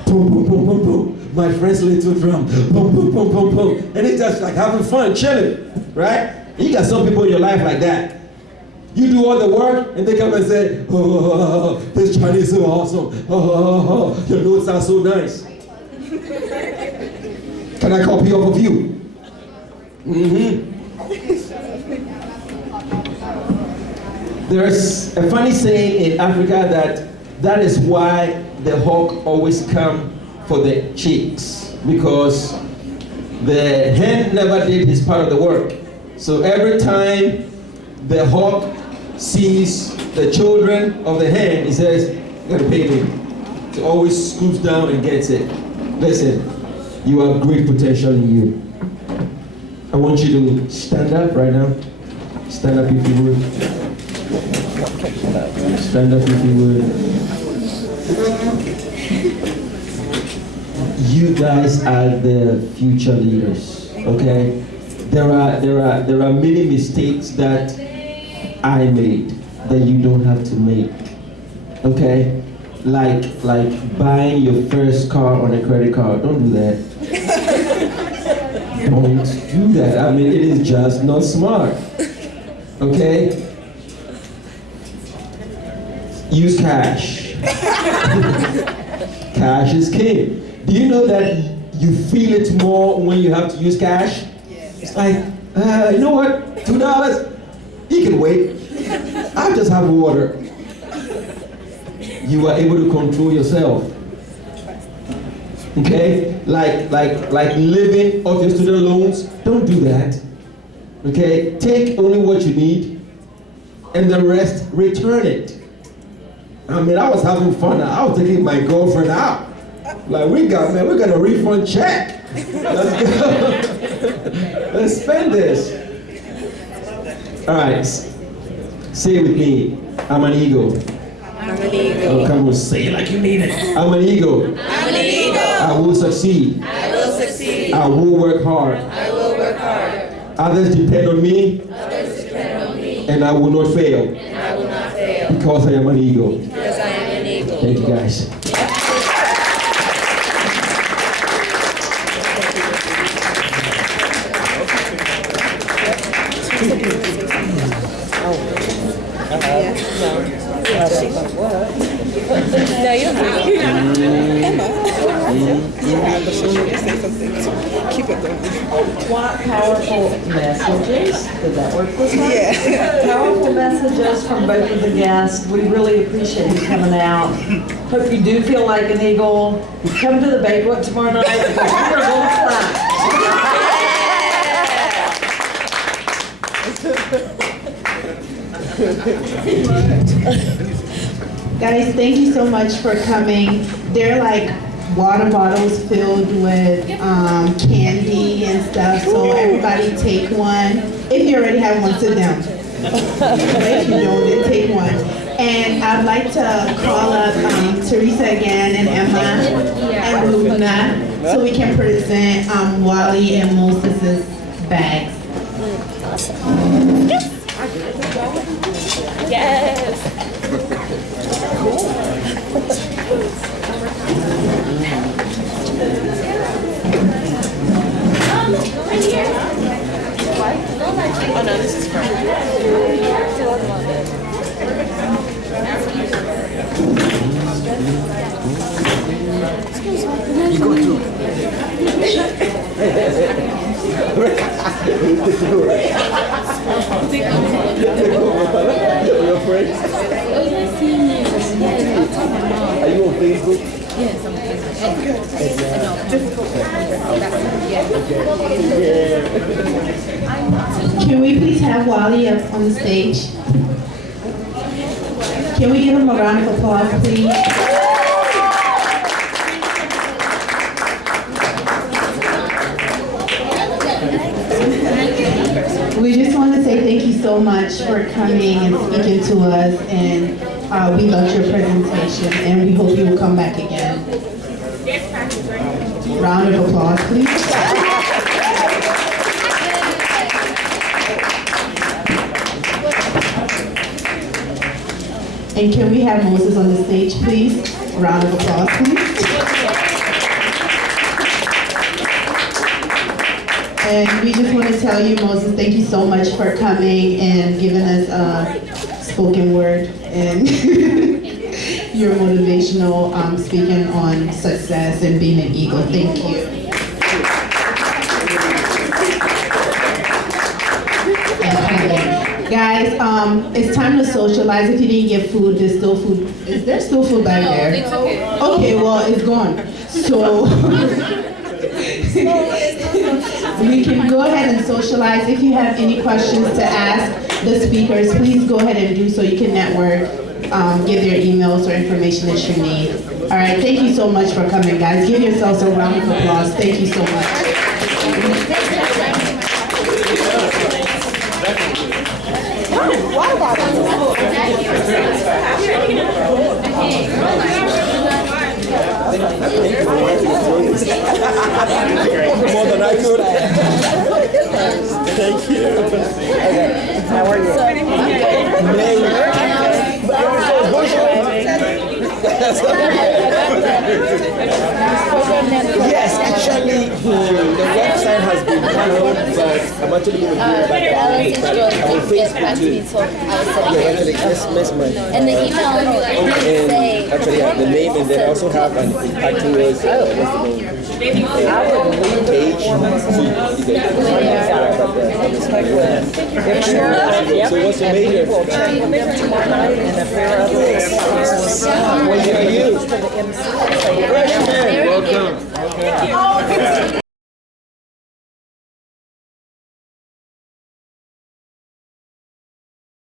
Boom, boom, boom, boom, boom. My friend's little drum. Boom, boom, boom, boom, boom. And it's just like having fun, chilling, right? You got some people in your life like that. You do all the work, and they come and say, oh, this Chinese is so awesome. Oh, your notes are so nice. Can I copy off of you? There's a funny saying in Africa that is why the hawk always come for the chicks, because the hen never did his part of the work. So every time the hawk sees the children of the hen, he says, you gotta pay me. So always scoops down and gets it. Listen, you have great potential in you. I want you to stand up right now. Stand up if you would. Stand up if you would. You guys are the future leaders, okay? There are many mistakes that I made that you don't have to make, okay? Like buying your first car on a credit card. Don't do that. Don't do that. I mean, it is just not smart. Okay? Use cash. Cash is king. Do you know that you feel it more when you have to use cash? It's like, you know what? $2? You can wait. I'll just have water. You are able to control yourself. Okay? Like living off your student loans, don't do that. Okay? Take only what you need and the rest return it. I mean, I was having fun. I was taking my girlfriend out. Like, we got a refund check. Let's go. Let's spend this. All right. Say it with me. I'm an eagle. I'm an eagle. Oh, come on, say it like you mean it. I'm an eagle. I'm an eagle. I will succeed. I will succeed. I will work hard. I will work hard. Others depend on me. Others depend on me. And I will not fail. And I will not fail. Because I am an eagle. Because I am an eagle. Thank you, guys. No, you don't have to. Want powerful messages? Did that work this time? Yeah. Powerful messages from both of the guests. We really appreciate you coming out. Hope you do feel like an eagle. Come to the banquet tomorrow night because we're going to fly. Guys, thank you so much for coming. They're like water bottles filled with candy and stuff, so everybody take one. If you already have one, sit down. If you don't, then take one. And I'd like to call up Teresa again and Emma and Luna so we can present Wally and Moses' bags. Yes. Oh no, this is fine. You go too. Your friends? Are you on Facebook? Yes, I'm Can we please have Wally up on the stage? Can we give him a round of applause, please? We just want to say thank you so much for coming and speaking to us, and we loved your presentation, and we hope you will come back again. Round of applause, please. And can we have Moses on the stage, please? Round of applause, please. And we just want to tell you, Moses, thank you so much for coming and giving us a spoken word and your motivational speaking on success and being an eagle. Thank you. Guys, it's time to socialize. If you didn't get food, there's still food. Is there still food back there? It's okay. Okay, well, it's gone. So we can go ahead and socialize. If you have any questions to ask the speakers, please go ahead and do so. You can network, give their emails or information that you need. All right, thank you so much for coming, guys. Give yourselves a round of applause. Thank you so much. More than I could. Thank you. Okay. How are you? Yes, actually, the website has been handled, but I'm actually going to do it back on Facebook too. Yeah, actually, yes, man. And the email And say actually, have the name, and then I also have an impact towards page. So what's the major? What year are you? Freshman. Welcome. Yeah.